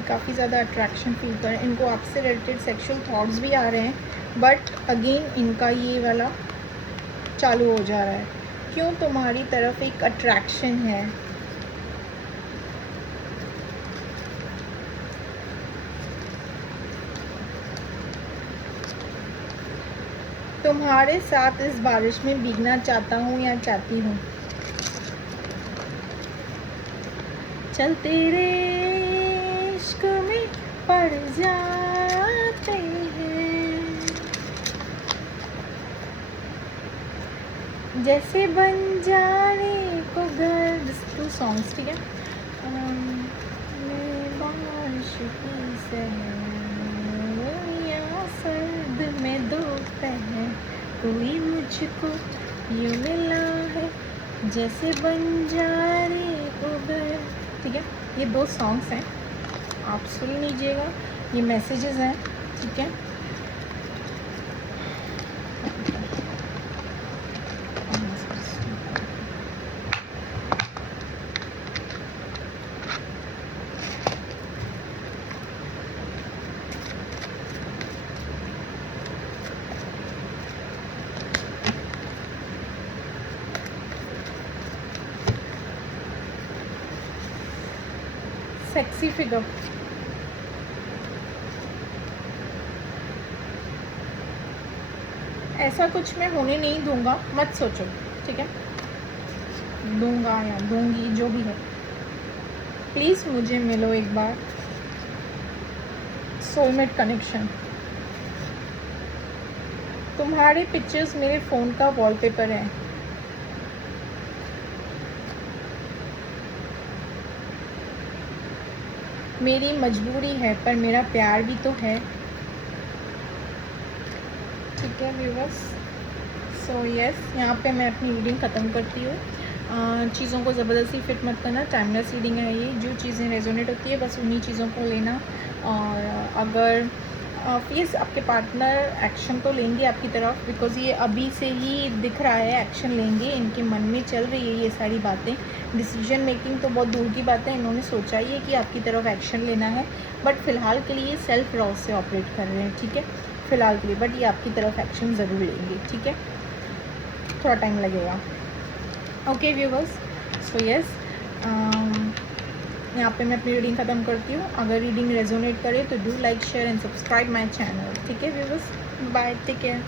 काफ़ी ज़्यादा अट्रैक्शन फील कर रहे हैं, इनको आपसे रिलेटेड सेक्सुअल थॉट्स भी आ रहे हैं, बट अगेन इनका ये वाला चालू हो जा रहा है। क्यों तुम्हारी तरफ एक अट्रैक्शन है। तुम्हारे साथ इस बारिश में भीगना चाहता हूँ या चाहती हूँ। चल तेरे इश्क में पड़ जाते हैं, जैसे बंजारे को घर। 2 सॉन्ग्स, ठीक है। बारिश की या सर्द में दोपहर, कोई मुझको यूँ मिला है जैसे बंजारे को घर। ठीक है, ये 2 सॉन्ग्स हैं, आप सुन लीजिएगा। ये मैसेजेस हैं, ठीक है। सेक्सी फिगर, ऐसा कुछ मैं होने नहीं दूंगा, मत सोचो, ठीक है। दूंगा या दूंगी, जो भी है, प्लीज़ मुझे मिलो एक बार। Soulmate connection. तुम्हारे पिक्चर्स मेरे फ़ोन का वॉलपेपर है। मेरी मजबूरी है पर मेरा प्यार भी तो है, ठीक है व्यूअर्स। सो यस, यहाँ पे मैं अपनी रीडिंग ख़त्म करती हूँ। चीज़ों को ज़बरदस्ती फिट मत करना, टाइमलेस रीडिंग है ये। जो चीज़ें रेजोनेट होती है बस उन्हीं चीज़ों को लेना। और अगर प्लीज़ आपके पार्टनर एक्शन तो लेंगे आपकी तरफ, बिकॉज़ ये अभी से ही दिख रहा है एक्शन लेंगे, इनके मन में चल रही है ये सारी बातें। डिसीजन मेकिंग तो बहुत दूर की बात है, इन्होंने सोचा ही है कि आपकी तरफ एक्शन लेना है, बट फ़िलहाल के लिए सेल्फ रॉ से ऑपरेट कर रहे हैं, ठीक है, फ़िलहाल के लिए। बट ये आपकी तरफ एक्शन ज़रूर लेंगे, ठीक है, थोड़ा टाइम लगेगा। ओके व्यूवर्स, सो यस, यहाँ पे मैं अपनी रीडिंग ख़त्म करती हूँ। अगर रीडिंग रेजोनेट करे तो do like, share and subscribe my channel, ठीक है व्यूवर्स। Bye, take care.